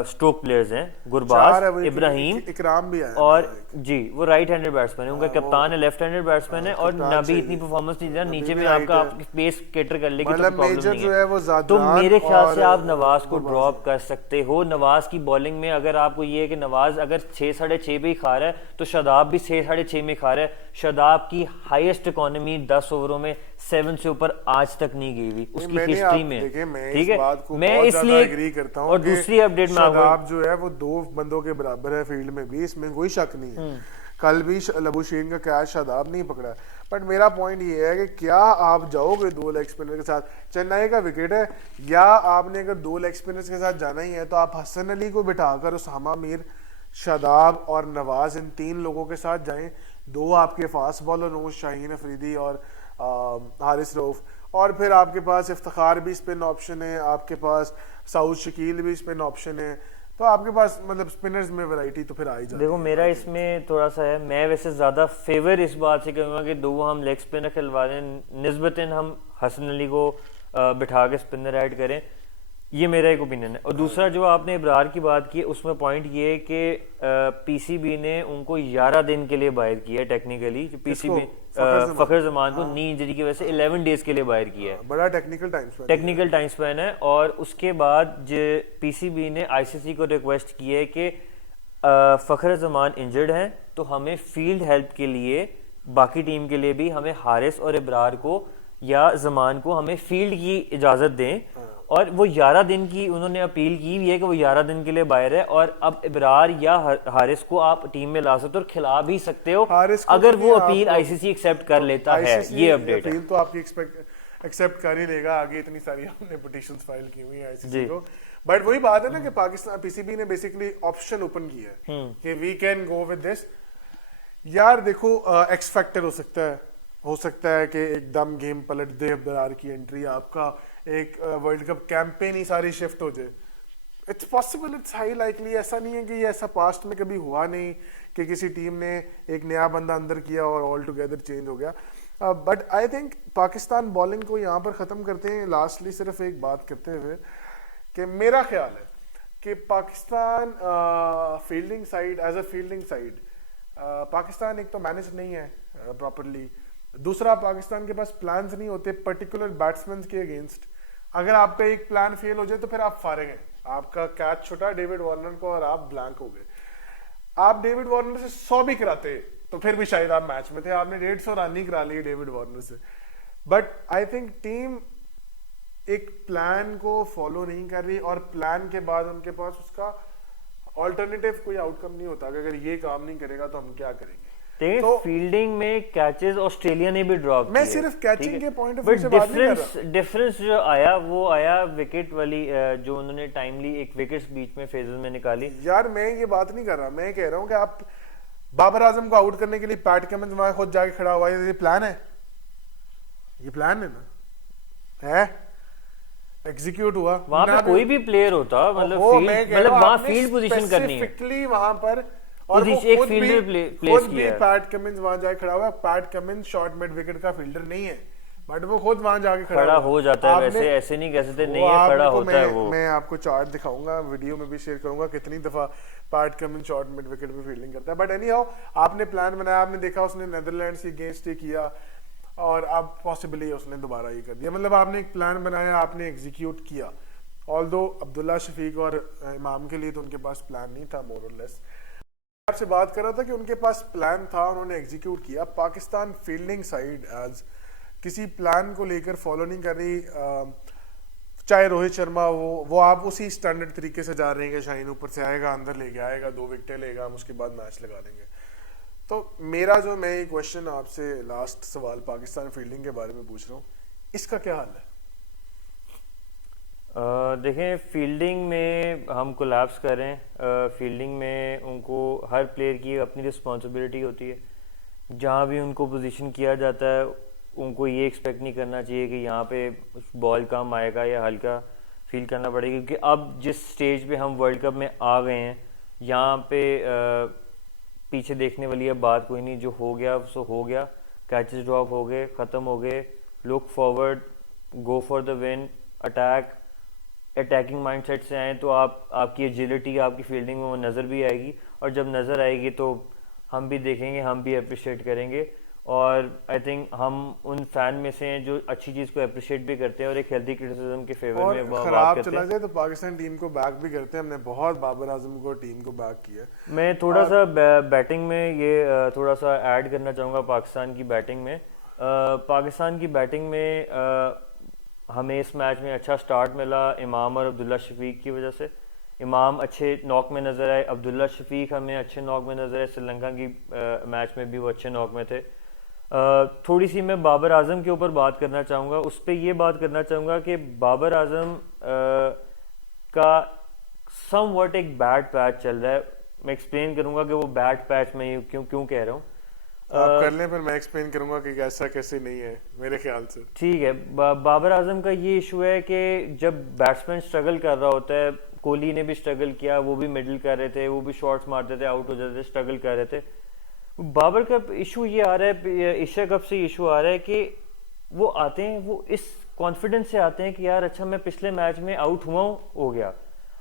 स्ट्रोक प्लेयर्स हैं, गुरबाज, इब्राहिम, इकराम भी आया और जी वो राइट हैंडेड बैट्समैन है, उनका कप्तान है लेफ्ट हैंडेड बैट्समैन है, और नबी इतनी परफॉर्मेंस नहीं दिया, नीचे में आपका पेस कैटर कर लेगी तो प्रॉब्लम नहीं है। तो मेरे ख्याल से आप नवाज को ड्रॉप कर सकते हो। नवाज की बॉलिंग में अगर आपको ये है कि नवाज अगर 6 साढ़े 6 पे ही खा रहा है तो शादाब भी 6 साढ़े 6 में खा रहा है। शादाब की हाईएस्ट इकोनॉमी 10 ओवरों में 7 से ऊपर आज तक नहीं गई हुई उसकी हिस्ट्री में, ठीक है। मैं इसलिए एग्री करता हूं, और दूसरी अपडेट में शादाब जो है वो 2 बंदों के बराबर है फील्ड में भी, इसमें कोई शक नहीं है। कल भी लबुशेन का कैच शादाब नहीं पकड़ा, बट मेरा पॉइंट ये है कि क्या आप जाओगे 2 लेग स्पिनर के साथ? चेन्नई का विकेट है, या आपने अगर 2 लेग स्पिनर्स के साथ जाना ही है तो आप हसन अली को बिठाकर उसामा मीर, शादाब और नवाज, इन 3 लोगों के साथ जाएं। 2 आपके फास्ट बॉलर हो, शाहीन अफरीदी और हारिस रऊफ, और फिर आपके पास इफ्तिखार भी स्पिन ऑप्शन है, आपके पास साउथ शकील भी स्पिन ऑप्शन है, तो आपके पास मतलब स्पिनर्स में वैरायटी तो फिर आ ही जाती है। देखो मेरा इसमें थोड़ा सा है, मैं वैसे ज्यादा फेवर इस बात से करूंगा कि 2 हम लेग स्पिनर खिलवा दें, निस्बतन हम हसन अली को बिठा के स्पिनर ऐड करें, ये मेरा एक ओपिनियन है। और दूसरा जो आपने इब्रार की बात की, उसमें पॉइंट ये है कि पीसीबी ने उनको 11 दिन के लिए बाहर किया है टेक्निकली। पीसीबी फखर जमान को नी इंजरी की वजह से 11 डेज के लिए बाहर किया है, बड़ा टेक्निकल टाइम स्पैन है। और उसके बाद पीसीबी ने आईसीसी को रिक्वेस्ट की है कि फखर जमान इंजर्ड हैं तो हमें फील्ड हेल्प के लिए, बाकी टीम के लिए भी हमें हारिस और इब्रार को या जमान को हमें फील्ड की इजाजत दें। और वो 11 दिन की उन्होंने अपील की हुई है कि वो 11 दिन के लिए बाहर है, और अब इब्रार या हारिस को आप टीम में ला सकते हो और खिला भी सकते हो अगर वो अपील आईसीसी एक्सेप्ट कर लेता है। ये अपडेट है, तो आपकी एक्सेप्ट कर ही लेगा, आगे इतनी सारी हमने पिटीशंस फाइल की हुई है आईसीसी को, बट वही बात है ना कि पाकिस्तान पीसीबी ने बेसिकली ऑप्शन ओपन किया है कि we can go with this. यार देखो एक्स फैक्टर हो सकता है कि एकदम गेम पलट दे अब्दुल्ला की एंट्री, आपका एक वर्ल्ड कप कैंपेन ही सारी शिफ्ट हो जाए। It's possible, it's high likely. ऐसा नहीं है कि ये ऐसा पास्ट में कभी हुआ नहीं कि किसी टीम ने एक नया बंदा अंदर किया और ऑल टुगेदर चेंज हो गया। But I think Pakistan bowling को यहाँ पर ख़त्म करते हैं लास्टली सिर्फ एक बात करते हुए कि मेरा ख्याल है कि Pakistan fielding side as a fielding side Pakistan एक तो मैनेज नहीं है प्रॉपरली, दूसरा पाकिस्तान के पास प्लान्स नहीं होते पर्टिकुलर बैट्समैन के अगेंस्ट। अगर आपका एक प्लान फेल हो जाए तो फिर आप फारिग हैं, आपका कैच छुटा डेविड वार्नर को और आप ब्लैंक हो गए। आप डेविड वार्नर से 100 भी कराते तो फिर भी शायद आप मैच में थे, आपने 150 रन ही करा लिए डेविड वार्नर से। बट आई थिंक टीम एक प्लान को फॉलो नहीं कर रही और प्लान के बाद उनके पास उसका ऑल्टरनेटिव कोई आउटकम नहीं होता कि अगर ये काम नहीं करेगा तो हम क्या करेंगे। तो फील्डिंग में कैचेस ऑस्ट्रेलिया ने भी ड्रॉप मैं सिर्फ कैचिंग के पॉइंट ऑफ व्यू से बात नहीं कर रहा। डिफरेंस जो आया वो आया विकेट वाली, जो उन्होंने टाइमली एक विकेट्स बीच में फेजेस में निकाली। यार मैं ये बात नहीं कर रहा, मैं कह रहा हूँ कि आप बाबर आजम को आउट करने के लिए पैट कमिंस वहां खुद जाके खड़ा हुआ है, ये प्लान है, ये प्लान है ना, है एग्जीक्यूट हुआ वहां पे कोई भी प्लेयर होता, मतलब वहां फील्ड पोजीशन करनी है स्पेसिफिकली वहां पर। और एक फील्डर प्लेस किया है। पैट कमिंस वहां जाके खड़ा हुआ है, PAT Cummins short mid wicket का फील्डर नहीं है, बट वो खुद वहां जाके खड़ा हो जाता है। वैसे ऐसे नहीं कह सकते नहीं है, खड़ा होता है वो। मैं आपको चार्ट दिखाऊंगा, वीडियो में भी शेयर करूंगा कितनी दफा PAT Cummins short mid wicket पे फील्डिंग करता है। बट एनी हाउ आपने प्लान बनाया, आपने देखा उसने नीदरलैंड्स के अगेंस्ट ही किया और अब पॉसिबली उसने दोबारा ये कर दिया। मतलब आपने एक प्लान बनाया, आपने एग्जीक्यूट किया। ऑल्दो अब्दुल्ला शफीक और इमाम के लिए तो उनके पास प्लान नहीं था मोर और लेस। आपसे बात कर रहा था कि उनके पास प्लान था, उन्होंने एग्जीक्यूट किया। पाकिस्तान फील्डिंग साइड एज किसी प्लान को लेकर फॉलो नहीं कर रही। चाहे रोहित शर्मा वो आप उसी स्टैंडर्ड तरीके से जा रहे हैं कि शाहीन ऊपर से आएगा, अंदर लेके आएगा, 2 विकेटें लेगा, हम उसके बाद मैच लगा लेंगे। तो मेरा जो मैं एक क्वेश्चन आपसे लास्ट सवाल पाकिस्तान फील्डिंग के बारे में पूछ रहा हूँ, इसका क्या हाल है? देखें, फील्डिंग में हम कोलैप्स कर रहे हैं। फील्डिंग में उनको हर प्लेयर की अपनी रिस्पॉन्सिबिलिटी होती है। जहाँ भी उनको पोजीशन किया जाता है उनको ये एक्सपेक्ट नहीं करना चाहिए कि यहाँ पे बॉल कम आएगा या हल्का फील करना पड़ेगा, क्योंकि अब जिस स्टेज पे हम वर्ल्ड कप में आ गए हैं यहाँ पे पीछे देखने वाली अब बात कोई नहीं। जो हो गया सो हो गया, कैचेस ड्रॉप हो गए, ख़त्म हो गए। Look forward, go for the win, attacking mindset से आए तो आपकी एजिलिटी, आपकी फील्डिंग में वो नज़र भी आएगी। और जब नज़र आएगी तो हम भी देखेंगे, हम भी अप्रिशिएट करेंगे। और आई थिंक हम उन फैन में से हैं जो अच्छी चीज़ को अप्रिशिएट भी करते हैं और एक हेल्दी क्रिटिसिज्म के फेवर में खराब चला जाए तो पाकिस्तान टीम को बैक भी करते हैं। हमने बहुत बाबर आजम को टीम को बैक किया। मैं थोड़ा सा बैटिंग में ये थोड़ा सा ऐड करना चाहूँगा पाकिस्तान की बैटिंग में। पाकिस्तान की बैटिंग में हमें इस मैच में अच्छा स्टार्ट मिला इमाम और अब्दुल्ला शफीक की वजह से। इमाम अच्छे नॉक में नज़र आए, अब्दुल्ला शफीक हमें अच्छे नॉक में नज़र आए। श्रीलंका की मैच में भी वो अच्छे नॉक में थे। थोड़ी सी मैं बाबर आजम के ऊपर बात करना चाहूँगा। उस पर ये बात करना चाहूँगा कि बाबर आजम का समवट एक बैड पैच चल रहा है। मैं एक्सप्लेन करूँगा कि वो बैड पैच में क्यों कह रहा हूँ। आप कर लें, पर मैं एक्सप्लेन करूंगा कि ऐसा कैसे नहीं है मेरे ख्याल से। ठीक है। बाबर आजम का ये इशू है कि जब बैट्समैन स्ट्रगल कर रहा होता है, कोहली ने भी स्ट्रगल किया, वो भी मिडिल कर रहे थे, वो भी शॉट्स मारते थे, आउट हो जाते थे, स्ट्रगल कर रहे थे। बाबर का इशू ये आ रहा है, एशिया कप से इशू आ रहा है कि वो आते हैं, वो इस कॉन्फिडेंस से आते हैं कि यार अच्छा मैं पिछले मैच में आउट हुआ हूँ, हो गया।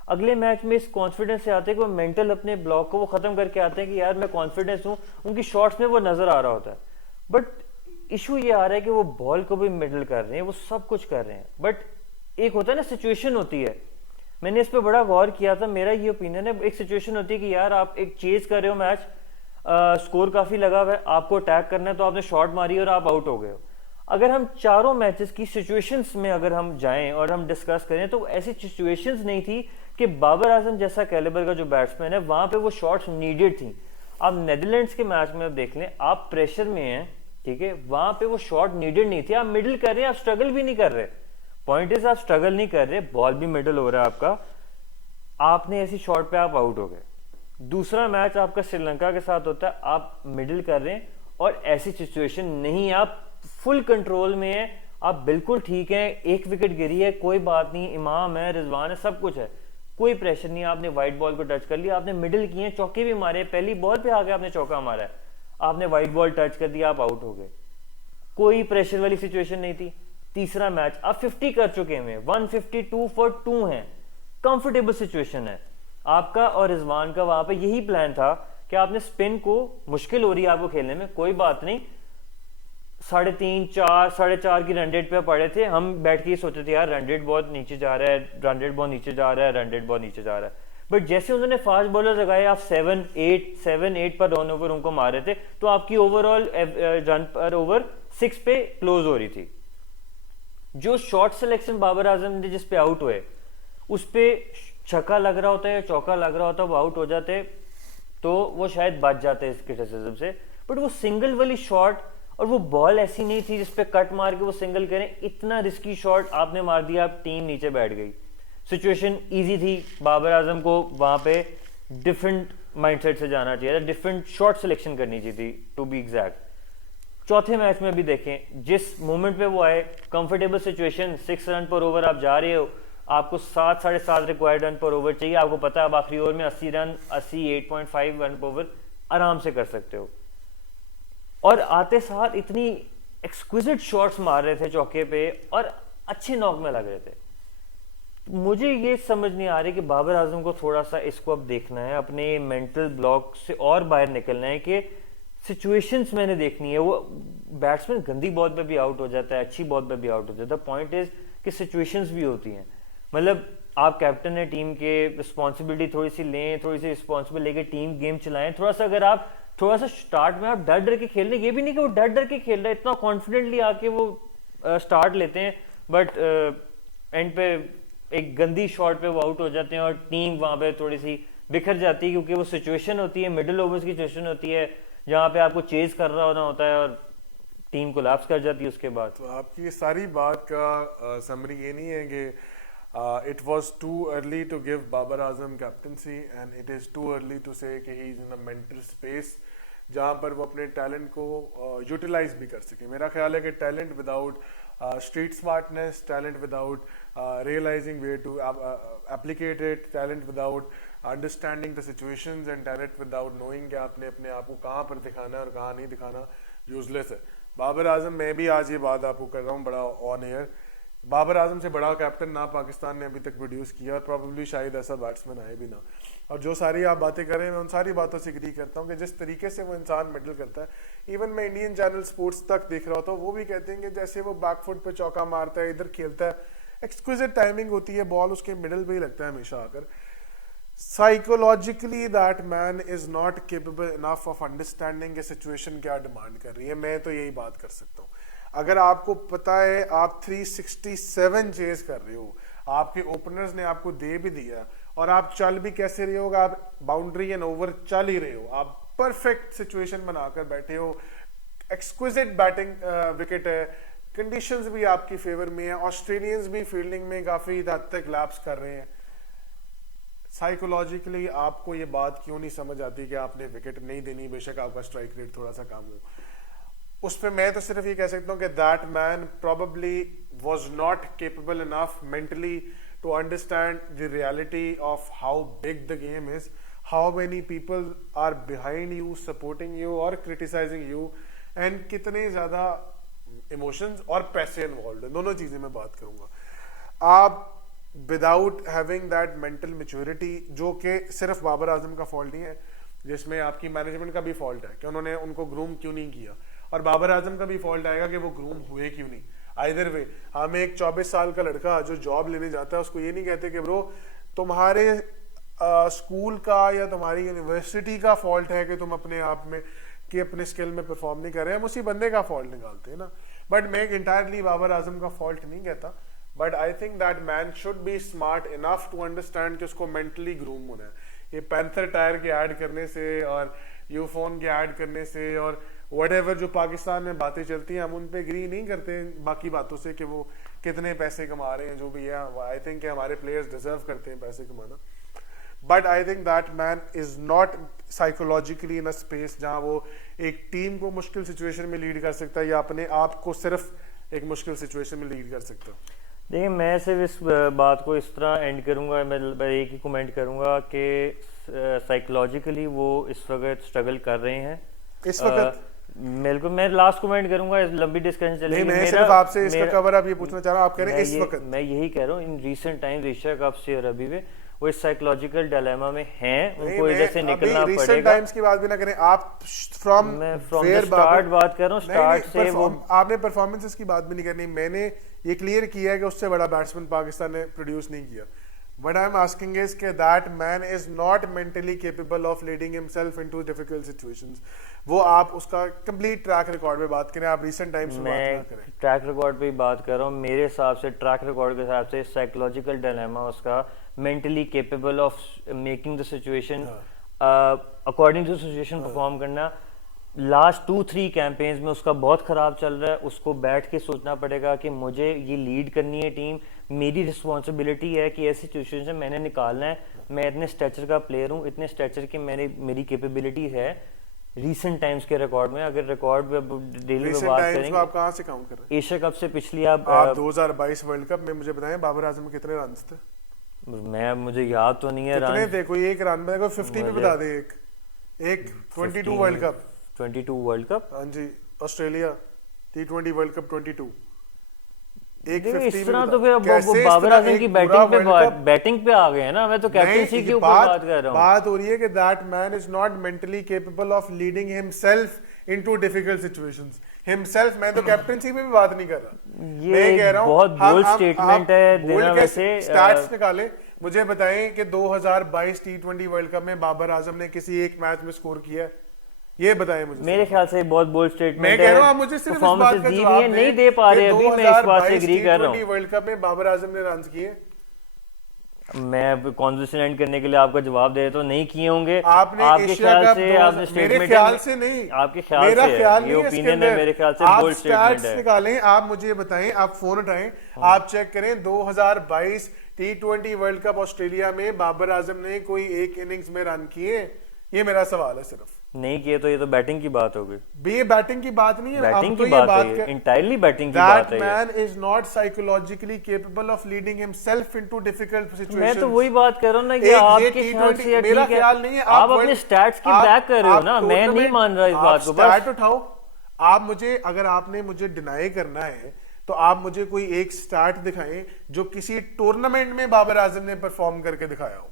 अगले मैच में इस कॉन्फिडेंस से आते हैं कि वो मेंटल अपने ब्लॉक को वो खत्म करके आते हैं कि यार मैं कॉन्फिडेंस हूँ। उनकी शॉट्स में वो नजर आ रहा होता है, बट इशू ये आ रहा है कि वो बॉल को भी मिडल कर रहे हैं, वो सब कुछ कर रहे हैं, बट एक होता है ना सिचुएशन होती है। मैंने इस पर बड़ा गौर किया था। मेरा ये ओपिनियन है, एक सिचुएशन होती है कि यार आप एक चेज कर रहे हो मैच, स्कोर काफी लगा हुआ है, आपको अटैक करना है, तो आपने शॉट मारी और आप आउट हो गए हो। अगर हम चारों मैचेस की सिचुएशंस में अगर हम जाएं और हम डिस्कस करें तो ऐसी सिचुएशंस नहीं थी कि बाबर आजम जैसा कैलिबर का जो बैट्समैन है वहां पे वो शॉट्स नीडेड थी। आप नेदरलैंड्स के मैच में देख लें, आप प्रेशर में हैं, ठीक है, वहां पे वो शॉट नीडेड नहीं थी। आप मिडिल कर रहे हैं, आप स्ट्रगल भी नहीं कर रहे। पॉइंट इज आप स्ट्रगल नहीं कर रहे, बॉल भी मिडल हो रहा है आपका, आपने ऐसी शॉट पे आप आउट हो गए। दूसरा मैच आपका श्रीलंका के साथ होता है, आप मिडिल कर रहे हैं और ऐसी सिचुएशन नहीं, आप फुल कंट्रोल में है, आप बिल्कुल ठीक है, एक विकेट गिरी है, कोई बात नहीं, इमाम है, रिजवान है, सब कुछ है, कोई प्रेशर नहीं, आपने वाइट बॉल को टच कर लिया, आपने मिडिल किए, चौके भी मारे, पहली बॉल पे आके आपने चौका मारा है, आपने वाइट बॉल टच कर दिया, आप आउट हो गए, कोई प्रेशर वाली सिचुएशन नहीं थी। तीसरा मैच आप 50 कर चुके हैं, 152 फॉर 2 है, कंफर्टेबल सिचुएशन है आपका और रिजवान का। वहां पे यही प्लान था कि आपने स्पिन को, मुश्किल हो रही है आपको खेलने में, कोई बात नहीं, 3.5 4 4.5 की रन रेट पे पड़े थे, हम बैठ के सोचे थे यार रन रेट बहुत नीचे जा रहा है, रन रेट बहुत नीचे जा रहा है, रन रेट बहुत नीचे जा रहा है, बट जैसे उन्होंने फास्ट बॉलर लगाए, आप 7-8 पर रन ओवर उनको मारे थे, तो आपकी ओवरऑल रन पर ओवर 6 पे क्लोज हो रही थी। जो शॉर्ट सिलेक्शन बाबर आजम ने जिस पे आउट हुए, उस पे छक्का लग रहा होता है या चौका लग रहा होता है, वो आउट हो जाते तो वो शायद बच जाते इस क्रिटिसिज्म से, बट वो सिंगल वाली शॉट, और वो बॉल ऐसी नहीं थी जिसपे कट मार के वो सिंगल करें, इतना रिस्की शॉट आपने मार दिया, आप टीम नीचे बैठ गई। सिचुएशन इजी थी, बाबर आजम को वहां पे डिफरेंट माइंडसेट से जाना चाहिए था, डिफरेंट शॉट सिलेक्शन करनी चाहिए थी टू बी एग्जैक्ट। चौथे मैच में भी देखें, जिस मोमेंट पे वो आए, comfortable situation, 6 run per over आप जा रहे हो, आपको 7 7.5 रिक्वायर्ड रन पर ओवर चाहिए, आपको पता है आप आखिरी ओवर में 80 रन 88.5 रन पर ओवर आराम से कर सकते हो, और आते साथ इतनी एक्सक्विजिट शॉट्स मार रहे थे चौके पे और अच्छे नॉक में लग रहे थे। मुझे ये समझ नहीं आ रही कि बाबर आजम को थोड़ा सा इसको अब देखना है, अपने मेंटल ब्लॉक से और बाहर निकलना है कि सिचुएशंस मैंने देखनी है। वो बैट्समैन गंदी बॉल पे भी आउट हो जाता है, अच्छी बॉल पे भी आउट हो जाता है, पॉइंट इज कि सिचुएशंस भी होती हैं। मतलब आप कैप्टन है टीम के, रिस्पॉन्सिबिलिटी थोड़ी सी लें, थोड़ी सी रिस्पॉन्सिबिलिटी लेके टीम गेम चलाएं थोड़ा सा। अगर आप थोड़ा सा स्टार्ट में आप डर डर के खेल रहे हैं, ये भी नहीं कि वो डर डर के खेल रहे हैं, इतना कॉन्फिडेंटली आके वो स्टार्ट लेते हैं, बट एंड पे एक गंदी शॉट पे वो आउट हो जाते हैं और टीम वहां पे थोड़ी सी बिखर जाती है, क्योंकि वो सिचुएशन होती है, मिडिल ओवर्स की सिचुएशन होती है जहां पे आपको चेज कर रहा होना होता है और टीम कोलैप्स कर जाती है उसके बाद। तो आपकी ये सारी बात का समरी ये नहीं है कि it was too early to give Babar Azam captaincy and it is too early to say कि he is in a mental space जहां पर वो अपने टैलेंट को यूटिलाइज भी कर सके। मेरा ख्याल है कि talent without street smartness, talent without realizing where to applicate it, talent without understanding the situations and talent without knowing कि आपने अपने आप को कहाँ पर दिखाना है और कहाँ नहीं दिखाना, यूजलेस है। बाबर आजम, मैं भी आज ये बात आपको कर रहा हूँ बड़ा ऑन एयर, बाबर आजम से बड़ा कैप्टन ना पाकिस्तान ने अभी तक प्रोड्यूस किया और प्रॉब्लली शायद ऐसा बैट्समैन आए भी ना। और जो सारी आप बातें कर रहे हैं मैं उन सारी बातों से एग्री करता हूँ कि जिस तरीके से वो इंसान मिडल करता है, इवन मैं इंडियन चैनल स्पोर्ट्स तक देख रहा होता हूँ, वो भी कहते हैं कि जैसे वो बैकफुट पे चौका मारता है, इधर खेलता है, एक्सक्विजिट टाइमिंग होती है, बॉल उसके मिडल पे ही लगता है हमेशा आकर। Psychologically that man is not capable enough of understanding situation क्या डिमांड कर रही है। मैं तो यही बात कर सकता हूँ। अगर आपको पता है आप 367 चेज कर रहे हो, आपके ओपनर्स ने आपको दे भी दिया और आप चल भी कैसे रहे हो, आप बाउंड्री एंड ओवर चल ही रहे हो, आप परफेक्ट सिचुएशन बनाकर बैठे हो, एक्सक्विजिट बैटिंग विकेट है, कंडीशंस भी आपकी फेवर में है, ऑस्ट्रेलियंस भी फील्डिंग में काफी हद तक लैप्स कर रहे हैं। साइकोलॉजिकली आपको ये बात क्यों नहीं समझ आती कि आपने विकेट नहीं देनी, बेशक आपका स्ट्राइक रेट थोड़ा सा कम हो। उस पर मैं तो सिर्फ ये कह सकता हूँ कि that man probably was not capable enough mentally to understand the reality of how big the game is, how many people are behind you, supporting you और क्रिटिसाइजिंग यू, एंड कितने ज्यादा इमोशंस और पैसे इन्वॉल्व है। दोनों चीजें मैं बात करूंगा। आप without having that mental maturity, जो कि सिर्फ बाबर आजम का फॉल्ट नहीं है, जिसमें आपकी मैनेजमेंट का भी फॉल्ट है कि उन्होंने उनको ग्रूम क्यों नहीं किया, और बाबर आजम का भी फॉल्ट आएगा कि वो ग्रूम हुए क्यों नहीं। आइदर वे, हम एक 24 साल का लड़का जो जॉब लेने जाता है उसको ये नहीं कहते कि ब्रो तुम्हारे स्कूल का या तुम्हारी यूनिवर्सिटी का फॉल्ट है कि तुम अपने आप में कि अपने स्किल में परफॉर्म नहीं कर रहे हैं, हम उसी बंदे का फॉल्ट निकालते हैं ना। बट मैं इंटायरली बाबर आजम का फॉल्ट नहीं कहता, but I think that man should be smart enough to understand कि उसको मेंटली ग्रूम होना है। ये पैंथर टायर के ऐड करने से और यूफोन के ऐड करने से और व्हाटएवर जो पाकिस्तान में बातें चलती हैं, हम उन पे एग्री नहीं करते बाकी बातों से कि वो कितने पैसे कमा रहे हैं, जो भी है। आई थिंक हमारे प्लेयर्स डिजर्व करते हैं पैसे कमाना। But I think that man is not psychologically in a space जहां वो एक टीम को मुश्किल सिचुएशन में लीड कर सकता है या अपने आप को सिर्फ एक मुश्किल सिचुएशन में लीड कर सकता है। देखिए मैं सिर्फ इस बात को इस तरह एंड करूंगा, मैं एक ही कमेंट करूंगा कि साइकोलॉजिकली वो इस वक्त स्ट्रगल कर रहे हैं इस वक्त बिल्कुल। मैं लास्ट कमेंट करूंगा, इस लंबी डिस्कशन चलेगी। नहीं, मैं सिर्फ आपसे इसका कवर आप ये पूछना चाह रहा हूँ, आप कह रहे हैं इस वक्त। मैं यही कह रहा हूँ in recent time Asia cup से और अभी में वो इस साइकोलॉजिकल डिलेमा में हैं, उनको इधर से निकलना रीसेंट पड़ेगा। टाइम्स की बात भी ना करें आप, फ्रॉम स्टार्ट बात कर रहा हूँ, स्टार्ट से वो आपने परफॉर्मेंसेस की बात भी नहीं करनी। मैंने ये क्लियर किया है कि उससे बड़ा बैट्समैन पाकिस्तान ने प्रोड्यूस नहीं किया। What I'm asking is कि that man is not mentally capable of leading himself into difficult situations. वो आप उसका कंप्लीट ट्रैक रिकॉर्ड पे बात करें, आप रीसेंट टाइम्स में बात ना करें। ट्रैक रिकॉर्ड पे ही बात कर रहा हूँ। मेरे हिसाब से ट्रैक रिकॉर्ड के हिसाब से साइकोलॉजिकल डिलेमा उसका mentally capable of making the situation according to situation perform करना। लास्ट 2-3 कैंपेन्स में उसका बहुत खराब चल रहा है। उसको बैठ के सोचना पड़ेगा कि मुझे ये लीड करनी है टीम, मेरी रिस्पॉन्सिबिलिटी है कि ऐसी सिचुएशन से मैंने निकालना है। मैं इतने स्ट्रेचर का प्लेयर हूँ, इतने स्ट्रेचर की मेरी कैपेबिलिटी है रीसेंट टाइम्स के रिकॉर्ड में। अगर रिकॉर्ड डेली में बात करेंगे, आप कहाँ से काउंट कर रहे हैं? एशिया कप से पिछली आप 2022 वर्ल्ड कप में मुझे बताएं बाबर आजम के कितने रन थे? मुझे याद तो नहीं है कितने थे, कोई एक रन में 50 पे बता दे। एक 22 वर्ल्ड कप, 22 वर्ल्ड कप, हाँ जी, ऑस्ट्रेलिया T20 वर्ल्ड कप 22। एक इस तरह तो फिर बाबर आजम की बैटिंग पे आ गए हैं ना। मैं तो कैप्टनसी के ऊपर बात कर रहा हूँ। बात हो रही है कि that man is not mentally capable of leading himself into difficult situations himself. मैं तो कैप्टनसी पे भी बात नहीं कर रहा, मैं कह रहा हूँ बहुत बोल्ड स्टेटमेंट है देना। वैसे स्टैट्स निकाले, मुझे बताएं कि 2022 T20 वर्ल्ड कप में बाबर आजम ने किसी एक मैच में स्कोर किया है? ये बताएं मुझे। मेरे ख्याल से बहुत बोल्ड स्टेटमेंट है। मैं कह रहा हूं आप मुझे सिर्फ इस बात का जवाब दें, नहीं दे पा रहे अभी। मैं इस बात से एग्री कर रहा हूं। वर्ल्ड कप में बाबर आजम ने रन किए, मैं कॉन्वर्सेशन एंड करने के लिए आपका जवाब दे तो नहीं किए होंगे। आपने आपके ख्याल से आपने स्टेटमेंट, मेरे ख्याल से नहीं, आपके ख्याल मेरा से ख्याल ये नहीं, ओपिनियन है मेरे ख्याल से बोल्ड स्टेटमेंट है। निकालें, आप मुझे बताएं, आप फोन उठाएं, आप चेक करें 2022 T20 वर्ल्ड कप ऑस्ट्रेलिया में बाबर आजम ने कोई एक इनिंग्स में रन किए? ये मेरा सवाल है। सिर्फ नहीं किए तो ये तो बैटिंग की बात हो गई। ये बैटिंग की बात नहीं है, बैटिंग की बात है, इंटायरली बैटिंग की बात है। That man is not psychologically capable of leading himself into difficult situations. मैं तो वही बात कर रहा हूँ ना कि आपके ख्याल से मेरा ख्याल नहीं है, आप अपने स्टैट्स की बैक कर रहे हो ना। मैं नहीं मान रहा इस बात को। बस स्टैट उठाओ आप मुझे, अगर आपने मुझे डिनाई करना है तो आप मुझे कोई एक स्टैट दिखाएं जो किसी टूर्नामेंट में बाबर आजम ने परफॉर्म करके दिखाया हो।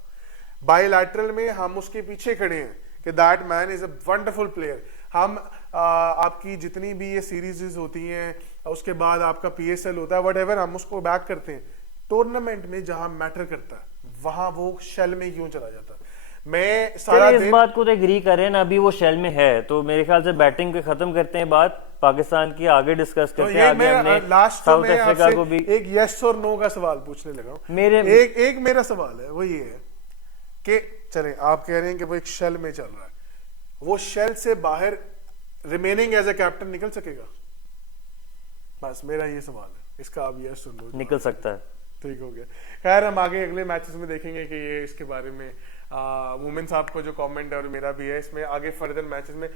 बायलैटरल में हम उसके पीछे खड़े हैं कि that man is a wonderful player. हम आपकी जितनी भी ये सीरीज होती हैं, उसके बाद आपका PSL होता है, व्हाटएवर, हम उसको बैक करते हैं। टूर्नामेंट में जहां मैटर करता है वहां वो शेल में क्यों चला जाता है? मैं सारा इस बात को तो एग्री करें ना, अभी वो शेल में है तो मेरे ख्याल से बैटिंग पे खत्म करते हैं बात, पाकिस्तान की आगे डिस्कस करते हैं। आगे हमने साउथ अफ्रीका को भी एक यस और नो का सवाल पूछने लगा हूं। एक मेरा सवाल है, वो ये है कि चलें, आप कह रहे हैं कि वो एक शेल में चल रहा है, वो शेल से बाहर रिमेनिंग एज ए कैप्टन निकल सकेगा? बस मेरा ये सवाल है, इसका आप यस और नो। निकल सकता है। ठीक हो गया। खैर हम आगे अगले मैचेस में देखेंगे कि ये इसके बारे में वुमेन साहब को जो कमेंट है और मेरा भी है इसमें आगे फर्दर मैचेस में।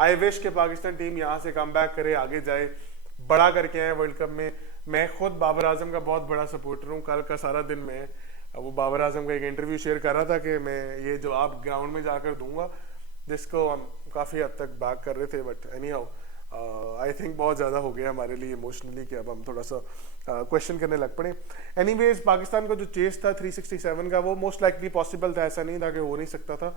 आई विश के पाकिस्तान टीम यहाँ से कम बैक करे, आगे जाए, बड़ा करके आए वर्ल्ड कप में। मैं खुद बाबर आजम का बहुत बड़ा सपोर्टर हूँ। कल का सारा दिन मैं वो बाबर आजम का एक इंटरव्यू शेयर कर रहा था कि मैं ये जवाब ग्राउंड में जाकर दूंगा, जिसको हम काफी हद तक बैक कर रहे थे। But any how I think बहुत ज्यादा हो गया हमारे लिए इमोशनली कि अब हम थोड़ा सा क्वेश्चन करने लग पड़े। एनीवेज, पाकिस्तान का जो चेस था 367 का, वो मोस्ट लाइकली पॉसिबल था, ऐसा नहीं था कि हो नहीं सकता था।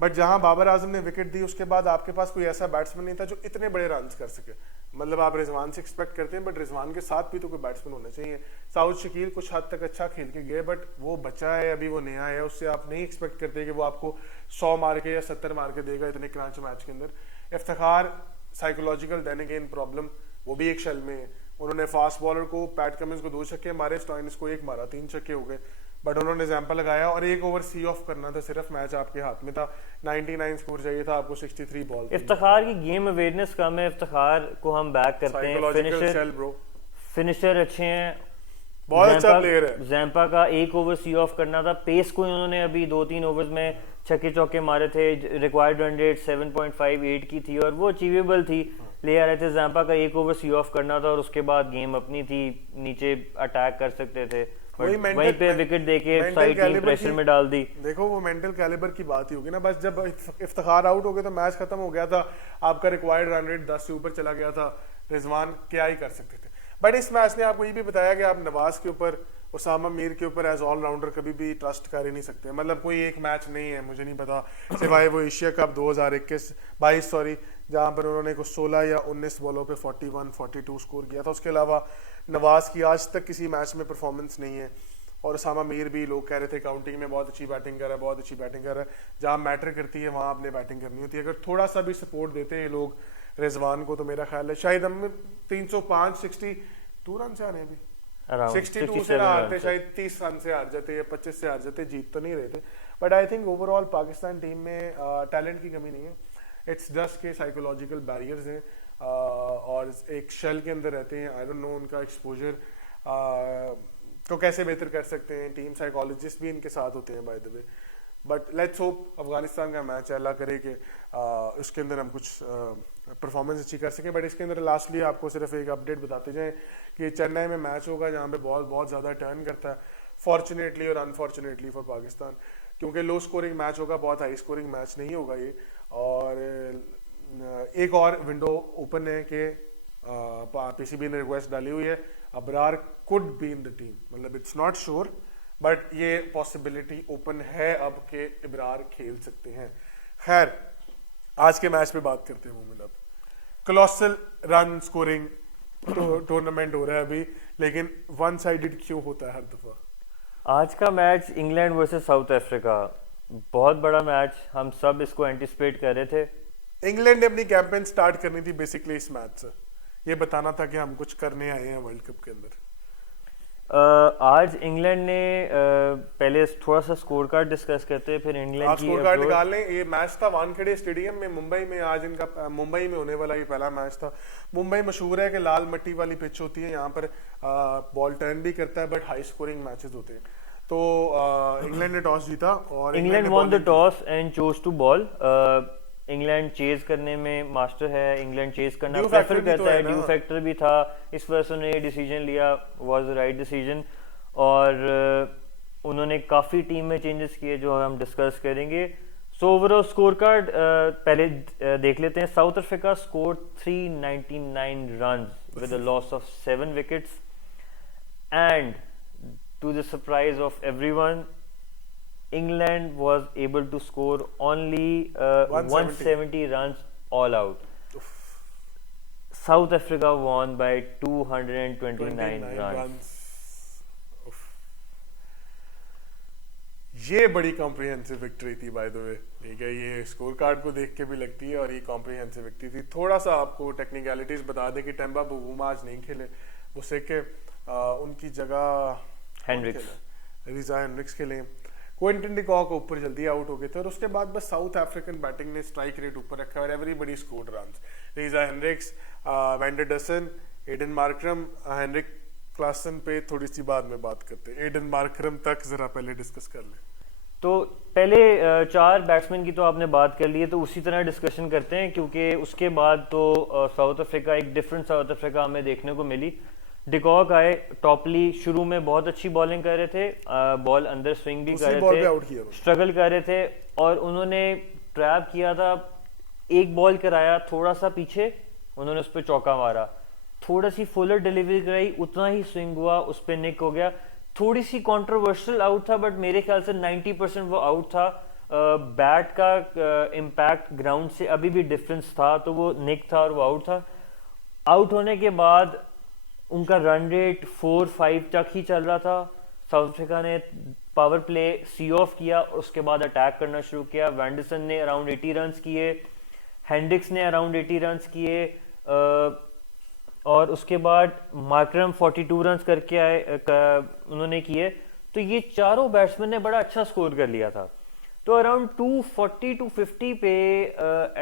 बट जहां बाबर आजम ने विकेट दी उसके बाद आपके पास कोई ऐसा बैट्समैन नहीं था जो इतने बड़े रन कर सके। मतलब आप रिजवान से एक्सपेक्ट करते हैं, बट रिजवान के साथ भी तो कोई बैट्समैन होना चाहिए। साउथ शकील कुछ हद तक अच्छा खेल के गए, बट वो बच्चा है, अभी वो नया है, उससे आप नहीं एक्सपेक्ट करते कि वो आपको 100 मार के या 70 मार के देगा इतने क्रांच मैच के अंदर। Iftikhar psychological then again problem, वो भी एक शेल में है। उन्होंने फास्ट बॉलर को, पैट कमिंस को 2 छक्के मारे, स्टोइनिस को 1 मारा, 3 छक्के हो गए। बट उन्होंने एग्जाम्पल लगाया और 1 ओवर सी ऑफ करना था सिर्फ, मैच आपके हाथ में था। 99 स्कोर चाहिए था आपको, 63 बॉल। इफ्तिखार की गेम अवेयरनेस कम है, इफ्तिखार को हम बैक करते हैं। फिनिशर अच्छे हैं, बहुत अच्छा प्लेयर है। जैम्पा का एक ओवर सी ऑफ करना था, पेस को उन्होंने अभी 2-3 ओवर्स में छक्के चौके मारे थे, रिक्वायर्ड रन रेट 7.58 की थी और वो अचीवेबल थी, ले आ रहे थे। जैम्पा का एक ओवर सी ऑफ करना था और उसके बाद गेम अपनी थी, नीचे अटैक कर सकते थे, वहीं पे विकेट देके साइड टीम प्रेशर में डाल दी। देखो वो मेंटल कैलिबर की बात ही होगी ना, बस जब इफ्तिखार आउट हो गए तो मैच खत्म हो गया था, आपका रिक्वायर्ड रन रेट 10 से ऊपर चला गया था, रिजवान क्या ही कर सकते थे। बट इस मैच ने आपको ये भी बताया कि आप नवाज के ऊपर, उसामा मीर के ऊपर एज ऑलराउंडर कभी भी ट्रस्ट कर ही नहीं सकते। मतलब कोई एक मैच नहीं है, मुझे नहीं पता, सिवाय वो एशिया कप 2022 सॉरी, जहां पर उन्होंने कुछ 16 या 19 बॉलों पे 41-42 स्कोर किया था। उसके अलावा नवाज की आज तक किसी मैच में परफॉर्मेंस नहीं है। और उसामा मीर भी लोग कह रहे थे काउंटिंग में बहुत अच्छी बैटिंग कर रहा है, बहुत अच्छी बैटिंग कर रहा है, जहां मैटर करती है वहां आपने बैटिंग करनी होती है। अगर थोड़ा सा भी सपोर्ट देते हैं लोग रिजवान को तो मेरा ख्याल है शायद हम 305-62 रन से आने अभी 62 से ना हारते, शायद 30 रन से हार जाते या 25 से हार जाते, जीत तो नहीं रहे थे। But I think overall Pakistan team में टैलेंट की कमी नहीं है, इट्स जस्ट के साइकोलॉजिकल बैरियर्स हैं और एक शेल के अंदर रहते हैं। आई डोंट नो उनका एक्सपोजर तो कैसे बेहतर कर सकते हैं, टीम साइकोलॉजिस्ट भी इनके साथ होते हैं by the way. But let's hope Afghanistan का मैच है, अल्लाह करे कि उसके अंदर हम कुछ परफॉर्मेंस अच्छी कर सकें। बट इसके अंदर लास्टली आपको सिर्फ एक अपडेट बताते जाएं कि चेन्नई में मैच होगा जहाँ पे बॉल बहुत ज़्यादा टर्न करता है, फॉर्चुनेटली और अनफॉर्चुनेटली फॉर पाकिस्तान, क्योंकि लो स्कोरिंग मैच होगा, बहुत हाई स्कोरिंग मैच नहीं होगा ये। और एक और विंडो ओपन है कि पीसीबी ने रिक्वेस्ट डाली हुई है, Abrar could be in the team, मतलब इट्स नॉट श्योर बट ये पॉसिबिलिटी ओपन है अब के इब्रार खेल सकते हैं। खैर आज के मैच पे बात करते हैं मोमिन। अब क्लोसल रन स्कोरिंग टूर्नामेंट हो रहा है अभी, लेकिन वन साइडेड क्यों होता है हर दफा? आज का match England versus south Africa, बहुत बड़ा मैच, हम सब इसको एंटिसिपेट कर रहे थे। इंग्लैंड ने अपनी कैंपेन स्टार्ट करनी थी बेसिकली इस मैच से, ये बताना था कि हम कुछ करने आए हैं वर्ल्ड कप के अंदर। आज इंग्लैंड ने पहले थोड़ा सा स्कोर कार्ड डिस्कस करते हैं, फिर इंग्लैंड की स्कोर कार्ड निकाल लें। ये मैच था वानखेड़े स्टेडियम में मुंबई में, आज इनका मुंबई में होने वाला ये पहला मैच था। मुंबई मशहूर है कि लाल मिट्टी वाली पिच होती है, यहाँ पर बॉल टर्न भी करता है बट हाई स्कोरिंग मैचेस होते हैं। तो इंग्लैंड ने टॉस जीता और England won the toss and chose to bowl. England chase करने में मास्टर है, इंग्लैंड चेज करना प्रेफर करता है, ड्यू फैक्टर भी था, इस वजह से उन्होंने ये डिसीजन लिया, वाज द राइट डिसीजन। और उन्होंने काफ़ी टीम में चेंजेस किए जो हम डिस्कस करेंगे। सो ओवरऑल स्कोर कार्ड पहले देख लेते हैं। South Africa score 399 runs with a loss of 7 wickets and to the surprise of everyone England was able to score only 170 runs all out. South Africa won by 229 runs. ये बड़ी कॉम्प्रिहेंसिव विक्ट्री थी बाय द वे, ठीक है, ये स्कोर कार्ड को देख के भी लगती है और ये कॉम्प्रिहेंसिव विक्ट्री थी। थोड़ा सा आपको टेक्निकलिटीज बता दें कि टेम्बा बुबूमा आज नहीं खेले, उससे के उनकी जगह रिजा हेनरिक्स खेले, क्विंटन डी कॉक ऊपर जल्दी आउट हो गए थे और उसके बाद बस साउथ अफ्रीकन बैटिंग ने स्ट्राइक रेट ऊपर रखा और everybody scored runs. Reeza Hendricks, van der Dussen, Aiden Markram, Heinrich Klaasen पे थोड़ी सी बाद में बात करते हैं, एडन मार्करम तक जरा पहले डिस्कस कर लें। तो पहले 4 बैट्समैन की तो आपने बात कर ली है, तो उसी तरह डिस्कशन करते हैं क्योंकि उसके बाद तो साउथ अफ्रीका, एक डिफरेंट साउथ अफ्रीका हमें देखने को मिली। डिकॉक आए, टॉपली शुरू में बहुत अच्छी बॉलिंग कर रहे थे, बॉल अंदर स्विंग भी कर रहे थे, स्ट्रगल कर रहे थे और उन्होंने ट्रैप किया था, एक बॉल कराया थोड़ा सा पीछे, उन्होंने उस पर चौका मारा, थोड़ा सी फुलर डिलीवरी कराई, उतना ही स्विंग हुआ, उस पर निक हो गया। थोड़ी सी कंट्रोवर्शियल आउट था बट मेरे ख्याल से 90% वो आउट था। बैट का इम्पैक्ट ग्राउंड से अभी भी डिफरेंस था, तो वो निक था और वो आउट था। आउट होने के बाद उनका रन रेट 4-5 तक ही चल रहा था। साउथ अफ्रीका ने पावर प्ले सी ऑफ किया और उसके बाद अटैक करना शुरू किया। वैंडरसन ने अराउंड 80 रन्स किए, हेंड्रिक्स ने अराउंड 80 रन्स किए और उसके बाद मार्करम 42 रन्स करके आए, उन्होंने किए। तो ये चारों बैट्समैन ने बड़ा अच्छा स्कोर कर लिया था। तो अराउंड 240-250 पे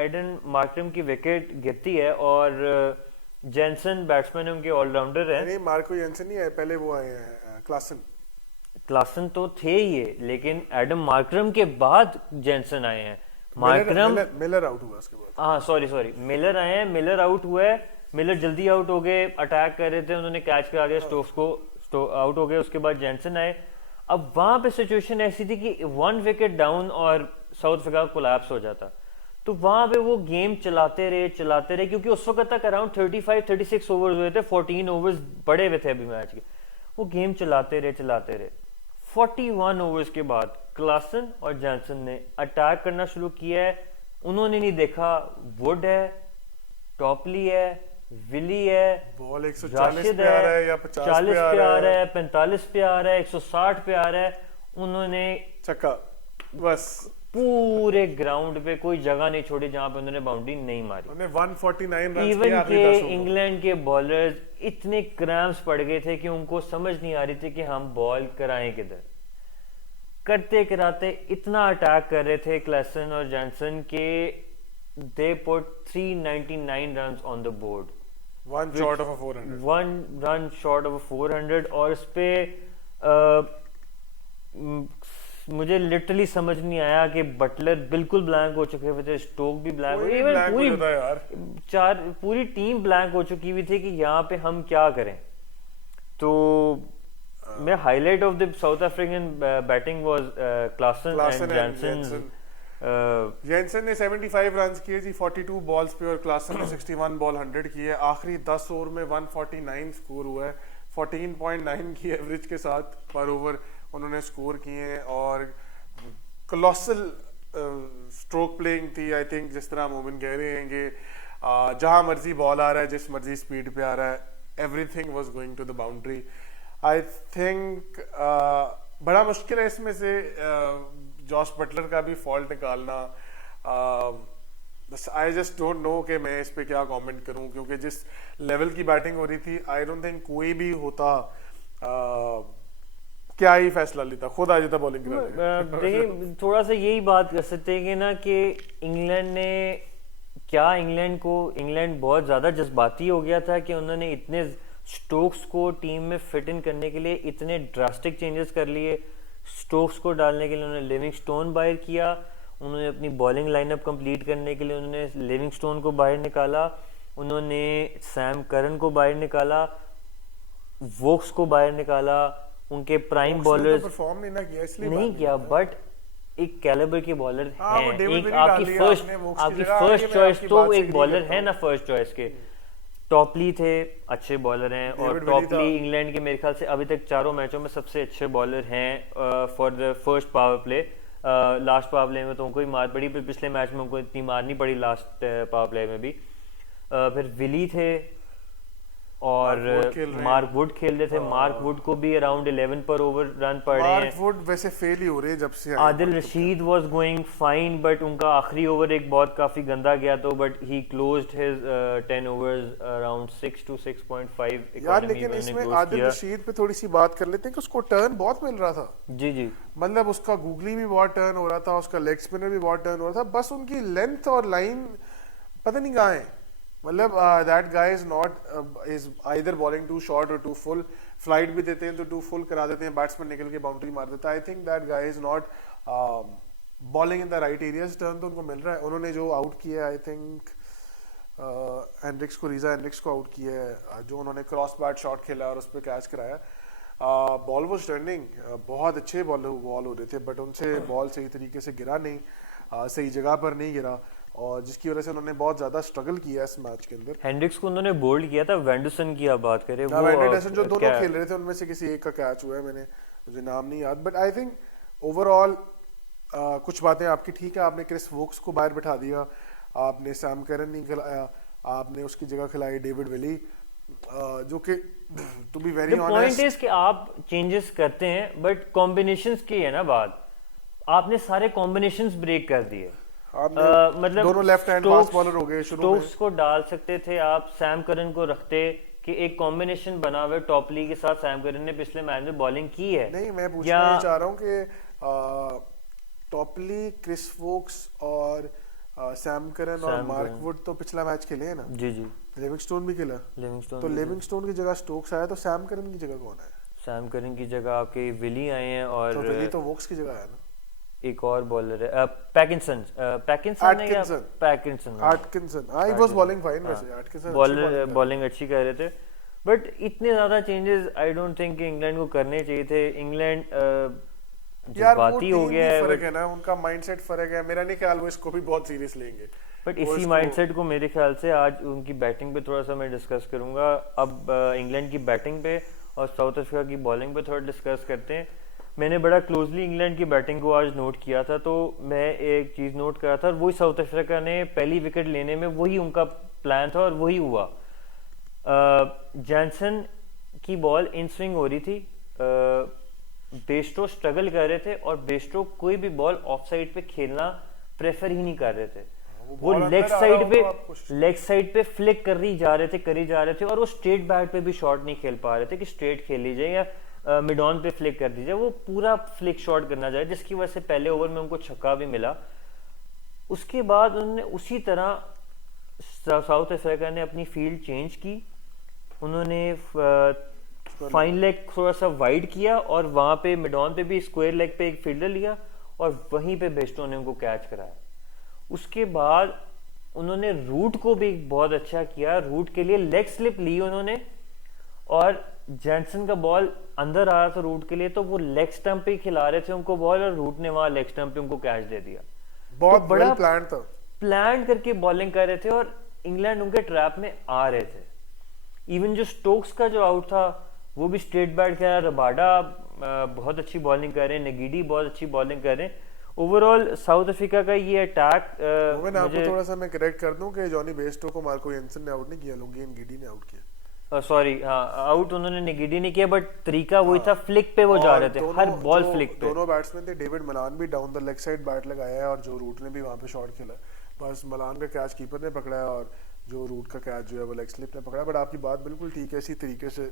एडन मार्करम की विकेट गिरती है और जेंसन बैट्समैन है, उनके ऑलराउंडर है। नहीं, मार्को जेंसन नहीं आए, पहले वो आए हैं क्लासन तो थे ही है, लेकिन एडम मार्करम के बाद जेंसन आए हैं। मार्करम मिलर आउट हुआ उसके बाद। हाँ सॉरी मिलर आए हैं, मिलर आउट हुआ है, मिलर जल्दी आउट हो गए, अटैक कर रहे थे, उन्होंने कैच करा दिया स्टोक्स को, आउट हो गए। उसके बाद जेंसन आए। अब वहां पे सिचुएशन ऐसी थी कि 1 विकेट डाउन और साउथ अफ्रीका कोलैप्स हो जाता, तो वहां पे वो गेम चलाते रहे, क्योंकि उस वक्त तक अराउंड 35-36 ओवर्स हुए थे, 14 ओवर्स पड़े हुए थे अभी मैच के। वो गेम चलाते रहे। 41 ओवर्स के बाद क्लासन और जॉनसन ने अटैक करना शुरू किया है। उन्होंने नहीं देखा वुड है, टॉपली है, विली है, बॉल 140 राशिद पे आ रहा है या 50 40 पे पे आ रहा है, 45 पे आ रहा है, 160 पे आ रहा है। उन्होंने छक्का बस। पूरे ग्राउंड पे कोई जगह नहीं छोड़ी जहां पे उन्होंने बाउंड्री नहीं मारी। उन्होंने 149 रन इवन किए के आखिरी 10 ओवर। इंग्लैंड के बॉलर्स इतने क्रैम्प्स पड़ गए थे कि उनको समझ नहीं आ रही थी कि हम बॉल कराएं किधर। करते कराते इतना अटैक कर रहे थे क्लासन और जॉनसन के they put 399 runs on the board, 1 short of a 400। 1 run short of 400। और इस पे मुझे लिटरली समझ नहीं आया कि बटलर बिल्कुल ब्लैंक हो चुके हुए थे, स्टोक भी ब्लैंक, कोई इवन blank हो जाता है यार। पूरी टीम ब्लैंक हो चुकी हुई थी कि यहाँ पे हम क्या करें। तो मैं highlight of the South African batting was Klaasen and Johnson. Jansen ने 75 रन किए जी 42 बॉल्स पे, और क्लासन ने 61 बॉल 100 किए। आखिरी 10 ओवर में 149 स्कोर हुआ है, 14.9 की एवरेज के साथ पर ओवर उन्होंने स्कोर किए। और कॉलोसल स्ट्रोक प्लेइंग थी आई थिंक, जिस तरह मोमिन कह रहे हैं कि जहां मर्जी बॉल आ रहा है, जिस मर्जी स्पीड पे आ रहा है, everything was going to the boundary. I think बड़ा मुश्किल है इसमें से जॉस बटलर का भी फॉल्ट निकालना। आई जस्ट डोंट नो कि मैं इस पे क्या कमेंट करूं, क्योंकि जिस लेवल की बैटिंग हो रही थी आई डोंट थिंक कोई भी होता क्या ही फैसला लेता, खुद आ जाता बॉलिंग कराने। देखिए थोड़ा सा यही बात कर सकते हैं कि ना कि इंग्लैंड ने क्या, इंग्लैंड बहुत ज्यादा जज्बाती हो गया था कि उन्होंने इतने स्टोक्स को टीम में फिट इन करने के लिए इतने ड्रास्टिक चेंजेस कर लिए। स्टोक्स को डालने के लिए उन्होंने लिविंगस्टोन बाहर किया, उन्होंने अपनी बॉलिंग लाइनअप कंप्लीट करने के लिए उन्होंने लिविंगस्टोन को बाहर निकाला, उन्होंने सैम करन को बाहर निकाला, वोक्स को बाहर निकाला। उनके प्राइम बॉलर्स परफॉर्म नहीं ना किया, इसलिए नहीं किया, बट एक कैलिबर के बॉलर हाँ, हैं। डेविड एक विली आपकी डाल दिया आपने, वोक्स की जगह। फर्स्ट आगे मैं चॉइस आपकी तो बात से एक agree बॉलर करता है हूँ। ना फर्स्ट चॉइस के। टॉपली थे, अच्छे बॉलर हैं, और डेविड विली टॉपली इंग्लैंड के मेरे ख्याल से अभी तक चारों मैचों में सबसे अच्छे बॉलर हैं for the first power play. Last power play में तो उनको ही मार पड़ी, पर पिछले मैच में उनको इतनी मार नहीं पड़ी लास्ट पावर प्ले में भी। फिर विली थे और मार्क वुड खेल रहे थे। मार्क वुड को भी अराउंड 11 पर ओवर रन पड़ रहे हैं। मार्क वुड वैसे फेल ही हो रहे हैं जब से आए। Adil Rashid was going fine, but उनका आखिरी ओवर एक बहुत काफी गंदा गया, तो but he closed his 10 overs around 6 to 6.5 यार। लेकिन इसमें आदिल रशीद पे थोड़ी सी बात कर लेते हैं कि उसको टर्न बहुत मिल रहा था। जी मतलब उसका गूगली भी बहुत टर्न हो रहा था, उसका लेग स्पिनर भी बहुत टर्न हो रहा था, बस उनकी लेंथ और लाइन पता नहीं कहाँ है। मतलब that guy is not is either bowling too short और टू फुल। फ्लाइट भी देते हैं तो टू फुल करा देते हैं, बैट्समैन निकल के बाउंड्री मार देता है। आई think that guy is not bowling in the right areas. Turn तो उनको मिल रहा है। उन्होंने जो आउट किया है आई थिंक एंड्रिक्स को, रीजा एंड्रिक्स को आउट किया है, जो उन्होंने क्रॉस बैट शॉट खेला और उस पर कैच कराया। बॉल वाज टर्निंग, बहुत अच्छे बॉल हो रहे थे, बट उनसे बॉल सही तरीके से गिरा नहीं, सही जगह पर नहीं गिरा, और जिसकी वजह से उन्होंने बहुत ज्यादा स्ट्रगल किया इस मैच के अंदर। हेंड्रिक्स को उन्होंने बोल्ड किया था। वेंडरसन की आप बात करें, वो वेंडरसन जो दोनों खेल रहे थे उनमें से किसी एक का कैच हुआ है, मुझे नाम नहीं याद, बट आई थिंक ओवरऑल कुछ बातें आपकी ठीक है। आपने क्रिस वोक्स को बाहर बिठा दिया, आपने सैम करन नहीं खिलाया, आपने उसकी जगह खिलाई डेविड विली, जो कि to be very honest, point is कि आप चेंजेस करते हैं बट कॉम्बिनेशंस की है ना बात। आपने सारे कॉम्बिनेशंस ब्रेक कर दिए। मतलब दोनों लेफ्ट हैंड फास्ट बॉलर हो गए शुरू में। स्टोक्स को डाल सकते थे आप, सैम करन को रखते कि एक कॉम्बिनेशन बना हुआ टॉपली के साथ। सैम करन ने पिछले मैच में बॉलिंग की है। नहीं, मैं पूछना ये चाह रहा हूँ कि टॉपली, क्रिस वोक्स और सैम करन और मार्क वुड तो पिछला मैच खेले हैं ना। जी लिविंगस्टोन भी खेला। लिविंगस्टोन तो लिविंगस्टोन की जगह स्टोक्स आया, तो सैम करन की जगह कौन है? सैम करन की जगह आपके विली आए हैं और तो विली तो वोक्स की जगह है ना, एक और बॉलर है पैकिंसन पैकिंसन है या एटकिंसन पैकिंसन एटकिंसन ही वाज बॉलिंग फाइन वैसे, एटकिंसन बॉलर बॉलिंग अच्छी कर रहे थे, बट इतने ज्यादा चेंजेस आई डोंट थिंक कि इंग्लैंड को करने चाहिए थे। इंग्लैंड यार वो बात ही हो टीम गया भी है, फर्क है ना, उनका माइंडसेट फर्क है, मेरा नहीं ख्याल वो इसको भी बहुत सीरियस लेंगे। बट वो इसी इसको- माइंडसेट को मेरे ख्याल से आज उनकी बैटिंग पे थोड़ा सा मैं डिस्कस करूंगा। अब इंग्लैंड की बैटिंग पे और साउथ अफ्रीका की बॉलिंग पे थोड़ा डिस्कस करते हैं। मैंने बड़ा क्लोजली इंग्लैंड की बैटिंग को आज नोट किया था, तो मैं एक चीज़ नोट करा था, वही साउथ अफ्रीका ने पहली विकेट लेने में वही उनका प्लान था और वही हुआ। जॉनसन की बॉल इन स्विंग हो रही थी, बेस्टो स्ट्रगल कर रहे थे और बेस्टो कोई भी बॉल ऑफ साइड पे खेलना प्रेफर ही नहीं कर रहे थे। वो बॉल लेग अंदर आ रहा साइड हो पे तो आप कोशिश- लेग साइड पे फ्लिक करी जा रहे थे और वो स्ट्रेट बैट पे भी शॉट नहीं खेल पा रहे थे कि स्ट्रेट खेल लीजिए या मिड ऑन पे फ्लिक कर दीजिए, वो पूरा फ्लिक शॉट करना चाहिए, जिसकी वजह से पहले ओवर में उनको छक्का भी मिला। उसके बाद उन्होंने उसी तरह साउथ अफ्रीका ने अपनी फील्ड चेंज की, उन्होंने फाइन लेग थोड़ा सा वाइड किया और वहां पे मिड ऑन पे भी स्क्वायर लेग पे एक फील्डर लिया और वहीं पे बेस्टो ने उनको कैच कराया। उसके बाद उन्होंने रूट को भी बहुत अच्छा किया, रूट के लिए लेग स्लिप ली उन्होंने और जॉनसन का बॉल अंदर आ रहा था रूट के लिए, तो वो लेग स्टंप पे ही खिला रहे थे उनको बॉल और रूट ने वहां लेग स्टंप पे उनको कैच दे दिया। बहुत तो बड़ा बड़ा प्लान था, प्लान करके बॉलिंग कर रहे थे और इंग्लैंड उनके ट्रैप में आ रहे थे। इवन जो स्टोक्स का जो आउट था वो भी स्ट्रेट बैट खेला, रबाडा बहुत अच्छी बॉलिंग कर रहे हैं, नगीडी बहुत अच्छी बॉलिंग कर रहे हैं। ओवरऑल साउथ अफ्रीका का ये अटैक मैं आपको थोड़ा सा मैं करेक्ट कर दूं कि जॉनी बेस्टो को मार्को येंसन ने आउट नहीं किया, लोंगियन गिडी ने आउट किया। सॉरी हाँ, आउट उन्होंने निगेडी नहीं किया, बट तरीका वही था, फ्लिक पे वो जा रहे थे, हर बॉल फ्लिक पे। दोनों बैट्समैन थे, डेविड मलान भी down the leg side bat लगाया है और जो रूट ने भी वहां पे शॉट खेला, बस मलान का कैच कीपर ने पकड़ा है और जो रूट का कैच जो है वो लेग स्लिप ने पकड़ा। बट आपकी बात बिल्कुल ठीक है, इसी तरीके से।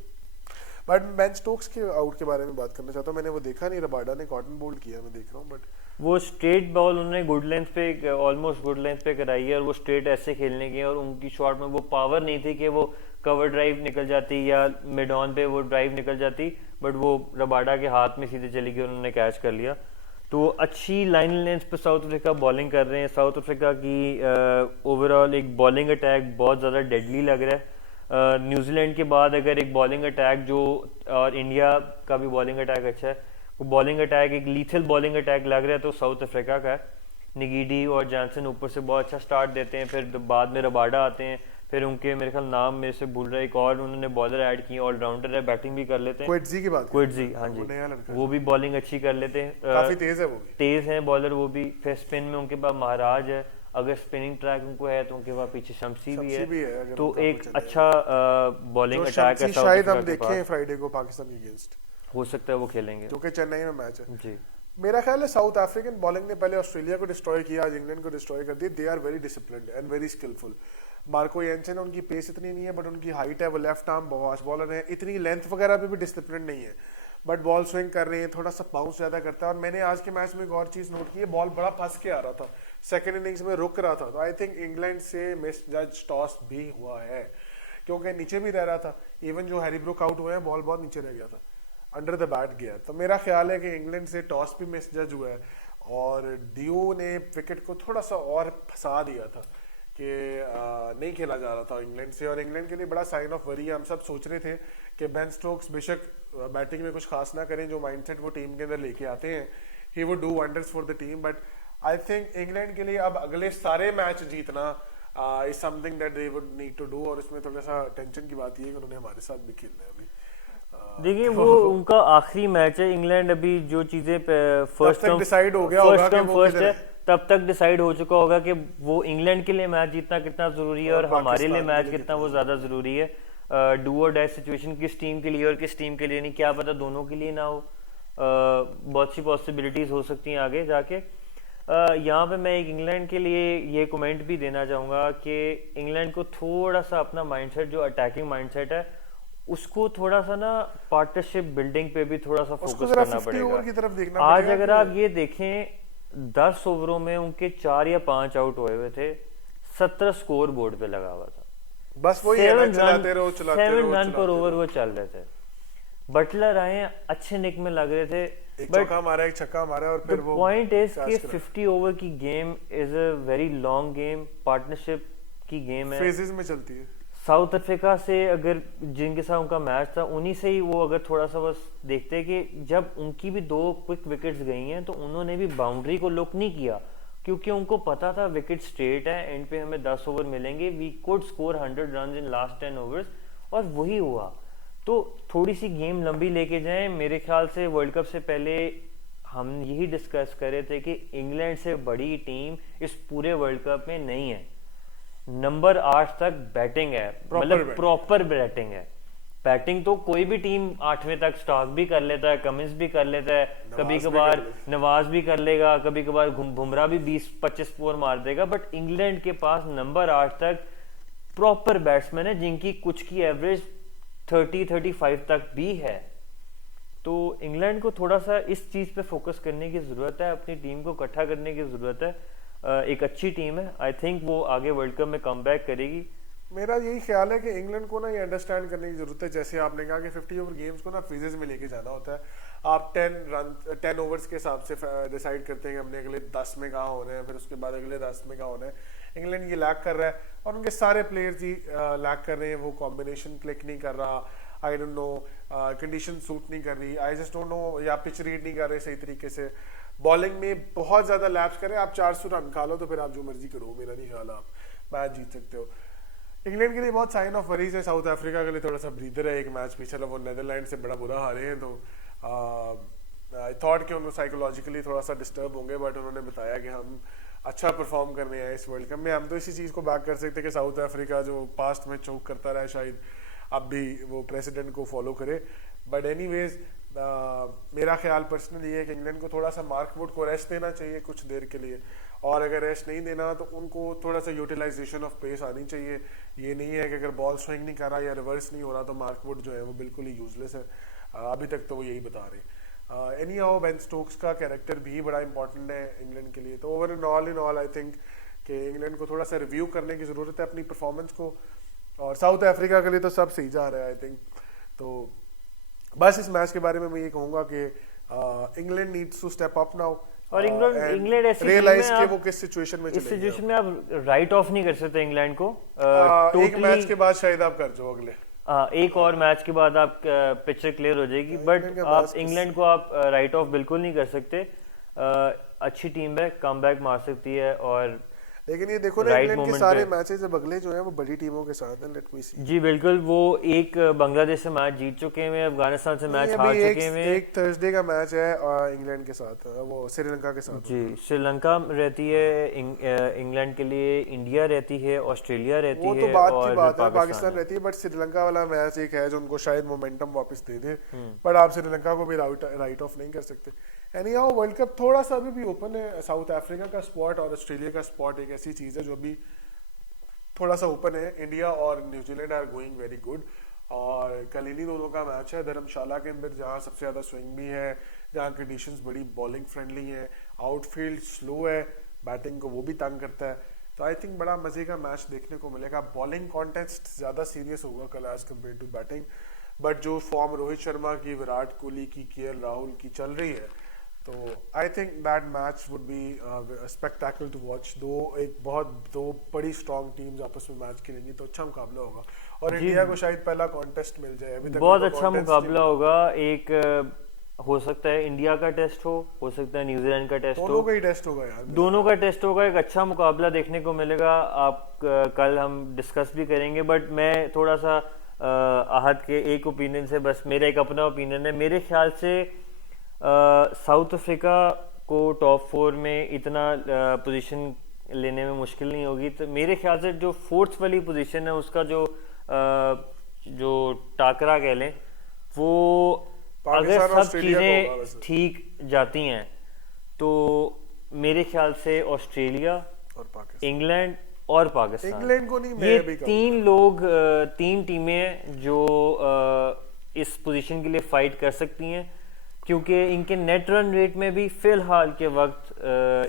बट मैं स्टोक्स के आउट के बारे में बात करना चाहता हूँ, मैंने वो देखा नहीं, रबाडा ने कॉटन बोल्ड किया, मैं देख रहा हूँ, बट वो स्ट्रेट बॉल उन्होंने गुड लेंथ पे, ऑलमोस्ट गुड लेंथ पे कराई है और वो स्ट्रेट ऐसे खेलने की, और उनकी शॉट में वो पावर नहीं थी कि वो कवर ड्राइव निकल जाती या मिड ऑन पे वो ड्राइव निकल जाती, बट वो रबाडा के हाथ में सीधे चली गई, उन्होंने कैच कर लिया। तो अच्छी लाइन लेंथ पे साउथ अफ्रीका बॉलिंग कर रहे हैं। साउथ अफ्रीका की ओवरऑल एक बॉलिंग अटैक बहुत ज़्यादा डेडली लग रहा है। न्यूजीलैंड के बाद अगर एक बॉलिंग अटैक जो, और इंडिया का भी बॉलिंग अटैक अच्छा है, वो बॉलिंग अटैक एक लीथल बॉलिंग अटैक लग रहा है तो साउथ अफ्रीका का है। निगीडी और जॉनसन ऊपर से बहुत अच्छा स्टार्ट देते हैं, फिर बाद में रबाडा आते हैं, फिर उनके मेरे ख्याल नाम मेरे से भूल रहा है, एक और उन्होंने बॉलर ऐड किए, ऑलराउंडर है, बैटिंग भी कर लेते हैं। क्विटजी की बात, क्विटजी, हाँ जी, वो नया लड़का वो भी बॉलिंग अच्छी कर लेते हैं, काफी तेज है, वो भी तेज है बॉलर वो भी। फिर स्पिन में उनके पास महाराज है, अगर स्पिनिंग ट्रैक उनको है तो उनके पास पीछे शमसी भी शमसी भी है, है, अगर तो उनका एक कुछ चलेगा। अच्छा बॉलिंग जो अटैक है शमसी साउथ शायद हम अफ्रीका के देखें पास। फ्राइडे को पाकिस्तान के अगेंस्ट, हो सकता है वो खेलेंगे जो कि चेन्नई में मैच है। जी। मेरा ख्याल है साउथ अफ्रीकन बॉलिंग ने पहले ऑस्ट्रेलिया को डिस्ट्रॉय किया, आज इंग्लैंड को डिस्ट्रॉय कर दिया। They are very disciplined and very skilful. Marco Jansen, उनकी पेस इतनी नहीं है बट उनकी हाइट है, वो लेफ्ट आर्म फास्ट बॉलर है, इतनी लेंथ वगैरह पे भी डिसिप्लिन नहीं है, बट बॉल स्विंग कर रहे हैं, थोड़ा सा बाउंस ज्यादा करता है। और मैंने आज के मैच में एक और चीज नोट की है, बॉल बड़ा फंस के आ रहा था, सेकंड इनिंग्स में रुक रहा था, तो आई थिंक इंग्लैंड से मिस जज टॉस भी हुआ है, क्योंकि नीचे भी रह रहा था। इवन जो हैरी ब्रुक आउट हुए हैं, बॉल बहुत नीचे रह गया था, अंडर द बैट गया। तो मेरा ख्याल है कि इंग्लैंड से टॉस भी मिस जज हुआ है और ड्यू ने विकेट को थोड़ा सा और फंसा दिया था कि नहीं खेला जा रहा था इंग्लैंड से। और इंग्लैंड के लिए बड़ा साइन ऑफ वरी है। हम सब सोच रहे थे कि बेन स्टोक्स बेशक बैटिंग में कुछ खास ना करें, जो माइंडसेट वो टीम के अंदर लेके आते हैं, he would do wonders for the team, but I think England के लिए अब अगले सारे मैच जीतना is something that they would need to do. और इसमें थोड़ा सा टेंशन की बात ये है कि उन्होंने हमारे साथ भी खेलना है अभी। देखिए वो उनका आखिरी मैच है, इंग्लैंड अभी जो चीजें फर्स्ट तक डिसाइड हो गया होगा कि वो फर्स्ट किधर है, है। तब तक डिसाइड हो चुका होगा कि वो इंग्लैंड के लिए मैच जीतना कितना जरूरी है और हमारे लिए पाकिस्तान के मैच लिए कितना वो ज्यादा जरूरी है। डू और डाई सिचुएशन किस टीम के लिए और किस टीम के लिए नहीं, क्या पता दोनों के लिए ना हो। बहुत सी पॉसिबिलिटीज हो सकती हैं आगे जाके। यहाँ पे मैं एक इंग्लैंड के लिए ये कमेंट भी देना चाहूँगा कि इंग्लैंड को थोड़ा सा अपना माइंडसेट, जो अटैकिंग माइंडसेट है, उसको थोड़ा सा ना पार्टनरशिप बिल्डिंग पे भी थोड़ा सा फोकस करना ओवर की तरफ देखना पड़ेगा। आज पड़ेगा अगर कि- आप ये देखें 10 ओवरों में उनके 4 या 5 आउट हुए हुए थे, 17 स्कोर बोर्ड पे लगा हुआ था, बस वही है ना, 7 चलाते रहो 7 रन पर ओवर वो चल रहे थे। बटलर आए, अच्छे निक में लग रहे थे, एक बट चौका मारा, एक छक्का मारा और फिर द वो पॉइंट इज कि कैच करा। 50 ओवर की game is a very long game, partnership की गेम है। फेजेस में चलती है। साउथ अफ्रीका से अगर जिनके साथ उनका मैच था उन्हीं से ही वो अगर थोड़ा सा बस देखते कि जब उनकी भी 2 क्विक विकेट्स गई हैं तो उन्होंने भी बाउंड्री को लुक नहीं किया, क्योंकि उनको पता था विकेट स्ट्रेट है, एंड पे हमें 10 ओवर मिलेंगे, we could score 100 run in last 10 overs, और वही हुआ। तो थोड़ी सी गेम लंबी लेके जाएं। मेरे ख्याल से वर्ल्ड कप से पहले हम यही डिस्कस कर रहे थे कि इंग्लैंड से बड़ी टीम इस पूरे वर्ल्ड कप में नहीं है। नंबर 8 तक बैटिंग है, मतलब बैटिंग। प्रॉपर बैटिंग है। बैटिंग तो कोई भी टीम 8वें तक स्टार्क भी कर लेता है, कमिंस भी कर लेता है, कभी भी कभार कर ले। नवाज भी कर लेगा, कभी कभार बुमराह भी 20-25 स्कोर मार देगा, बट इंग्लैंड के पास नंबर 8 तक प्रॉपर बैट्समैन है जिनकी कुछ की एवरेज 30-35 तक भी है। तो इंग्लैंड को थोड़ा सा इस चीज पे फोकस करने की जरूरत है, अपनी टीम को इकट्ठा करने की जरूरत है। एक अच्छी टीम है, आई थिंक वो आगे वर्ल्ड कप में कमबैक करेगी। मेरा यही ख्याल है कि इंग्लैंड को ना ये अंडरस्टैंड करने की जरूरत है, जैसे आपने कहा कि 50 ओवर गेम्स को ना फेजेस में लेके जाना होता है। आप 10 ओवर्स के हिसाब से डिसाइड करते हैं कि हमने अगले 10 में कहाँ होना है, फिर उसके बाद अगले 10 में कहाँ होना है। इंग्लैंड ये लैक कर रहा है और उनके सारे प्लेयर्स ही लैक कर रहे हैं, वो कॉम्बिनेशन क्लिक नहीं कर रहा, I don't know, condition suit नहीं कर रही, आई जस्ट डोंट नो, या पिच रीड नहीं कर रहे सही तरीके से, बॉलिंग में बहुत ज्यादा लैप्स करें। आप 400 रन खा लो तो फिर आप जो मर्जी करो, मेरा नहीं ख्याल आप मैच जीत सकते हो। इंग्लैंड के लिए बहुत साइन ऑफ वरीज है, साउथ अफ्रीका के लिए थोड़ा सा ब्रीदर है। एक मैच पीछे चलो वो नेदरलैंड से बड़ा बुरा हारे हैं, तो आई थॉट कि उनको साइकोलॉजिकली थोड़ा सा डिस्टर्ब होंगे, बट उन्होंने बताया कि हम अच्छा परफॉर्म करने आए इस वर्ल्ड कप में। हम तो इसी चीज़ को बैक कर सकते कि साउथ अफ्रीका जो पास्ट में चौक करता रहा है, शायद अब भी वो प्रेसिडेंट को फॉलो करे। बट एनीवेज मेरा ख्याल पर्सनली है कि इंग्लैंड को थोड़ा सा मार्क वुड को रेस्ट देना चाहिए कुछ देर के लिए, और अगर रेस्ट नहीं देना तो उनको थोड़ा सा यूटिलाइजेशन ऑफ पेस आनी चाहिए। ये नहीं है कि अगर बॉल स्विंग नहीं कर रहा या रिवर्स नहीं हो रहा तो मार्क वुड जो है वो बिल्कुल ही यूजलेस है। अभी तक तो वो यही बता रहे। एनी हाउ बेन स्टोक्स का कैरेक्टर भी बड़ा इंपॉर्टेंट है इंग्लैंड के लिए। तो over in all I think कि इंग्लैंड को थोड़ा सा रिव्यू करने की ज़रूरत है अपनी परफॉर्मेंस को, और साउथ अफ्रीका के लिए तो सब सही जा रहा है आई थिंक। तो बस इस मैच के बारे में मैं ये कहूँगा कि England needs to step up now, और इंग्लैंड ऐसी टीम रियलाइज है, कि आप वो किस सिचुएशन में इस चलेंगे। सिचुएशन में आप राइट ऑफ नहीं कर सकते इंग्लैंड को। एक मैच के बाद शायद आप कर जाओ अगले। एक और मैच के बाद आप पिक्चर क्लियर हो जाएगी, बट आप इंग्लैंड को आप राइट ऑफ बिल्कुल नहीं कर सकते। अच्छी टीम है, कमबैक मार सकती है, और लेकिन ये देखो ना Right इंग्लैंड के moment सारे पे। मैचेस अब अगले जो है वो बड़ी टीमों के साथ हैं। लेट मी सी। जी बिल्कुल, वो एक बांग्लादेश से मैच जीत चुके हैं, अफगानिस्तान से मैच हार चुके हैं। एक थर्सडे का मैच है इंग्लैंड के साथ, वो श्रीलंका के साथ। जी, श्रीलंका रहती है इंग्लैंड के लिए, इंडिया रहती है, ऑस्ट्रेलिया रहती वो है, तो बात और की बात है, पाकिस्तान पाकिस्तान है। रहती है, बट श्रीलंका वाला मैच एक है जो उनको शायद मोमेंटम वापस दे दे। बट आप श्रीलंका को भी राइट ऑफ नहीं कर सकते। एनी हाउ वर्ल्ड कप थोड़ा सा अभी भी ओपन है। साउथ अफ्रीका का स्पॉट और ऑस्ट्रेलिया का स्पॉट एक ऐसी चीज है जो अभी थोड़ा सा ओपन है। इंडिया और New Zealand are going very good, और कल इन्हीं दोनों का मैच है धर्मशाला के अंदर, जहाँ सबसे ज्यादा स्विंग भी है, जहाँ कंडीशंस बड़ी बॉलिंग फ्रेंडली है, आउटफील्ड स्लो है, बैटिंग को वो भी तंग करता है। तो आई थिंक बड़ा मजे का मैच देखने को मिलेगा। बॉलिंग कॉन्टेस्ट ज्यादा सीरियस होगा कल as compared to batting, but जो फॉर्म रोहित शर्मा की, विराट कोहली की, केएल राहुल की चल रही है, तो I think that match would be spectacular to watch. दो बड़ी स्ट्रॉन्ग टीम्स आपस में मैच खेलेंगी तो अच्छा मुकाबला होगा, और इंडिया को शायद पहला कॉन्टेस्ट मिल जाए। अभी तक बहुत उनको अच्छा contest मुकाबला होगा। एक हो सकता है इंडिया का टेस्ट हो सकता है न्यूजीलैंड का टेस्ट दोनों हो, का ही टेस्ट होगा यार। दोनों का टेस्ट होगा। एक अच्छा मुकाबला देखने को मिलेगा। आप कल हम डिस्कस भी करेंगे, बट मैं थोड़ा सा आहत के एक ओपिनियन से, बस मेरा एक अपना ओपिनियन है, मेरे ख्याल से साउथ अफ्रीका को टॉप 4 में इतना पोजीशन लेने में मुश्किल नहीं होगी। तो मेरे ख्याल से जो 4th वाली पोजीशन है उसका जो टाकरा कह लें, वो अगर सब ऑस्ट्रेलिया का होगा चीजें वैसे। ठीक जाती हैं तो मेरे ख्याल से ऑस्ट्रेलिया, और पाकिस्तान, इंग्लैंड और पाकिस्तान, इंग्लैंड को नहीं, मैं ये भी कहूंगा। 3 लोग 3 टीमें हैं जो इस पोजीशन के लिए फाइट कर सकती हैं, क्योंकि इनके नेट रन रेट में भी फिलहाल के वक्त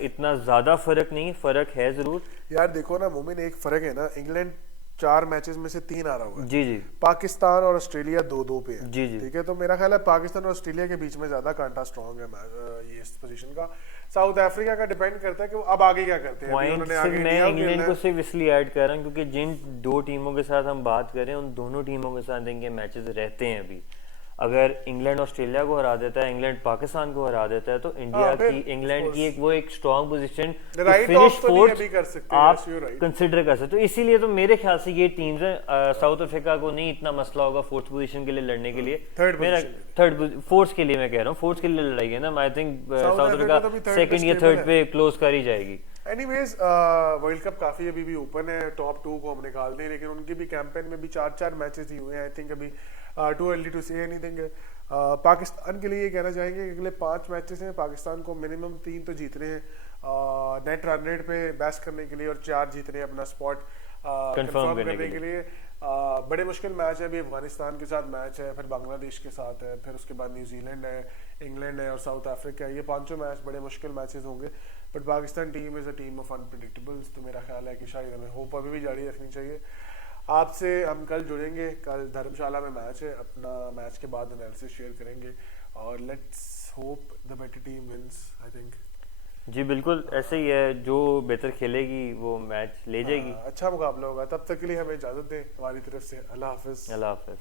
इतना ज्यादा फर्क नहीं, फर्क है जरूर। यार देखो ना मोमिन, एक फर्क है ना, इंग्लैंड 4 मैचेस में से 3 हारा हुआ है। जी जी पाकिस्तान और ऑस्ट्रेलिया 2-2 पे है। जी जी ठीक है, तो मेरा ख्याल है पाकिस्तान और ऑस्ट्रेलिया के बीच में ज्यादा कांटा स्ट्रॉन्ग है ये इस पोजीशन का। साउथ अफ्रीका का डिपेंड करता है कि वो अब आगे क्या करते हैं। अभी पॉइंट उन्होंने से आगे मैं इंडिया को इंग्लैंड खेलना को है। सिर्फ इसलिए ऐड कर रहा हूँ क्योंकि जिन 2 टीमों के साथ हम बात करें उन दोनों टीमों के साथ इनके मैचेस रहते हैं अभी। अगर इंग्लैंड ऑस्ट्रेलिया को हरा देता है, इंग्लैंड पाकिस्तान को हरा देता है, तो इंडिया फिर की इंग्लैंड की एक strong position right finish off तो नहीं फोर्थ अभी कर सकते। आप yes, you're right. कंसिडर कर सकते हो। इसीलिए तो मेरे ख्याल से ये टीम्स हैं, साउथ अफ्रीका को नहीं इतना मसला होगा फोर्थ पोजीशन के लिए लड़ने के लिए। Third मेरा position थर्ड फोर्थ के लिए मैं कह रहा हूँ, फोर्थ के लिए लड़ाई है ना। I think south Africa Africa तो अभी third सेकंड पे या stable थर्ड है। पे क्लोज कर ही जाएगी। एनीवेज वर्ल्ड कप काफी अभी भी ओपन है, टॉप 2 को हम निकाल दें, लेकिन उनकी भी कैंपेन में भी 4-4 मैचेस ही हुए हैं। आई थिंक अभी too early to say anything. Pakistan के लिए ये कहना चाहेंगे कि अगले 5 मैचेस हैं, पाकिस्तान को मिनिमम 3 तो जीतने हैं नेट रन रेट पे बैस करने के लिए, और 4 जीतने हैं अपना स्पॉट कंफर्म करने के लिए। बड़े मुश्किल मैच है अभी। अफगानिस्तान के साथ मैच है, फिर बांग्लादेश के साथ है, फिर उसके बाद न्यूजीलैंड है, इंग्लैंड है और साउथ अफ्रीका है। ये 5 मैच बड़े मुश्किल मैचेस होंगे। But Pakistan team is a team of unpredictables, तो मेरा ख्याल है कि शायद हमें होप अभी भी जारी रखनी चाहिए। आपसे हम कल जुड़ेंगे, कल धर्मशाला में मैच है, अपना मैच के बाद एनालिसिस शेयर करेंगे और let's hope the better team wins. I think जी बिल्कुल ऐसे ही है, जो बेहतर खेलेगी वो मैच ले जाएगी। अच्छा मुकाबला होगा। तब तक के लिए हमें इजाजत दें हमारी तरफ से। अल्लाह हाफिज। अल्लाह हाफिज।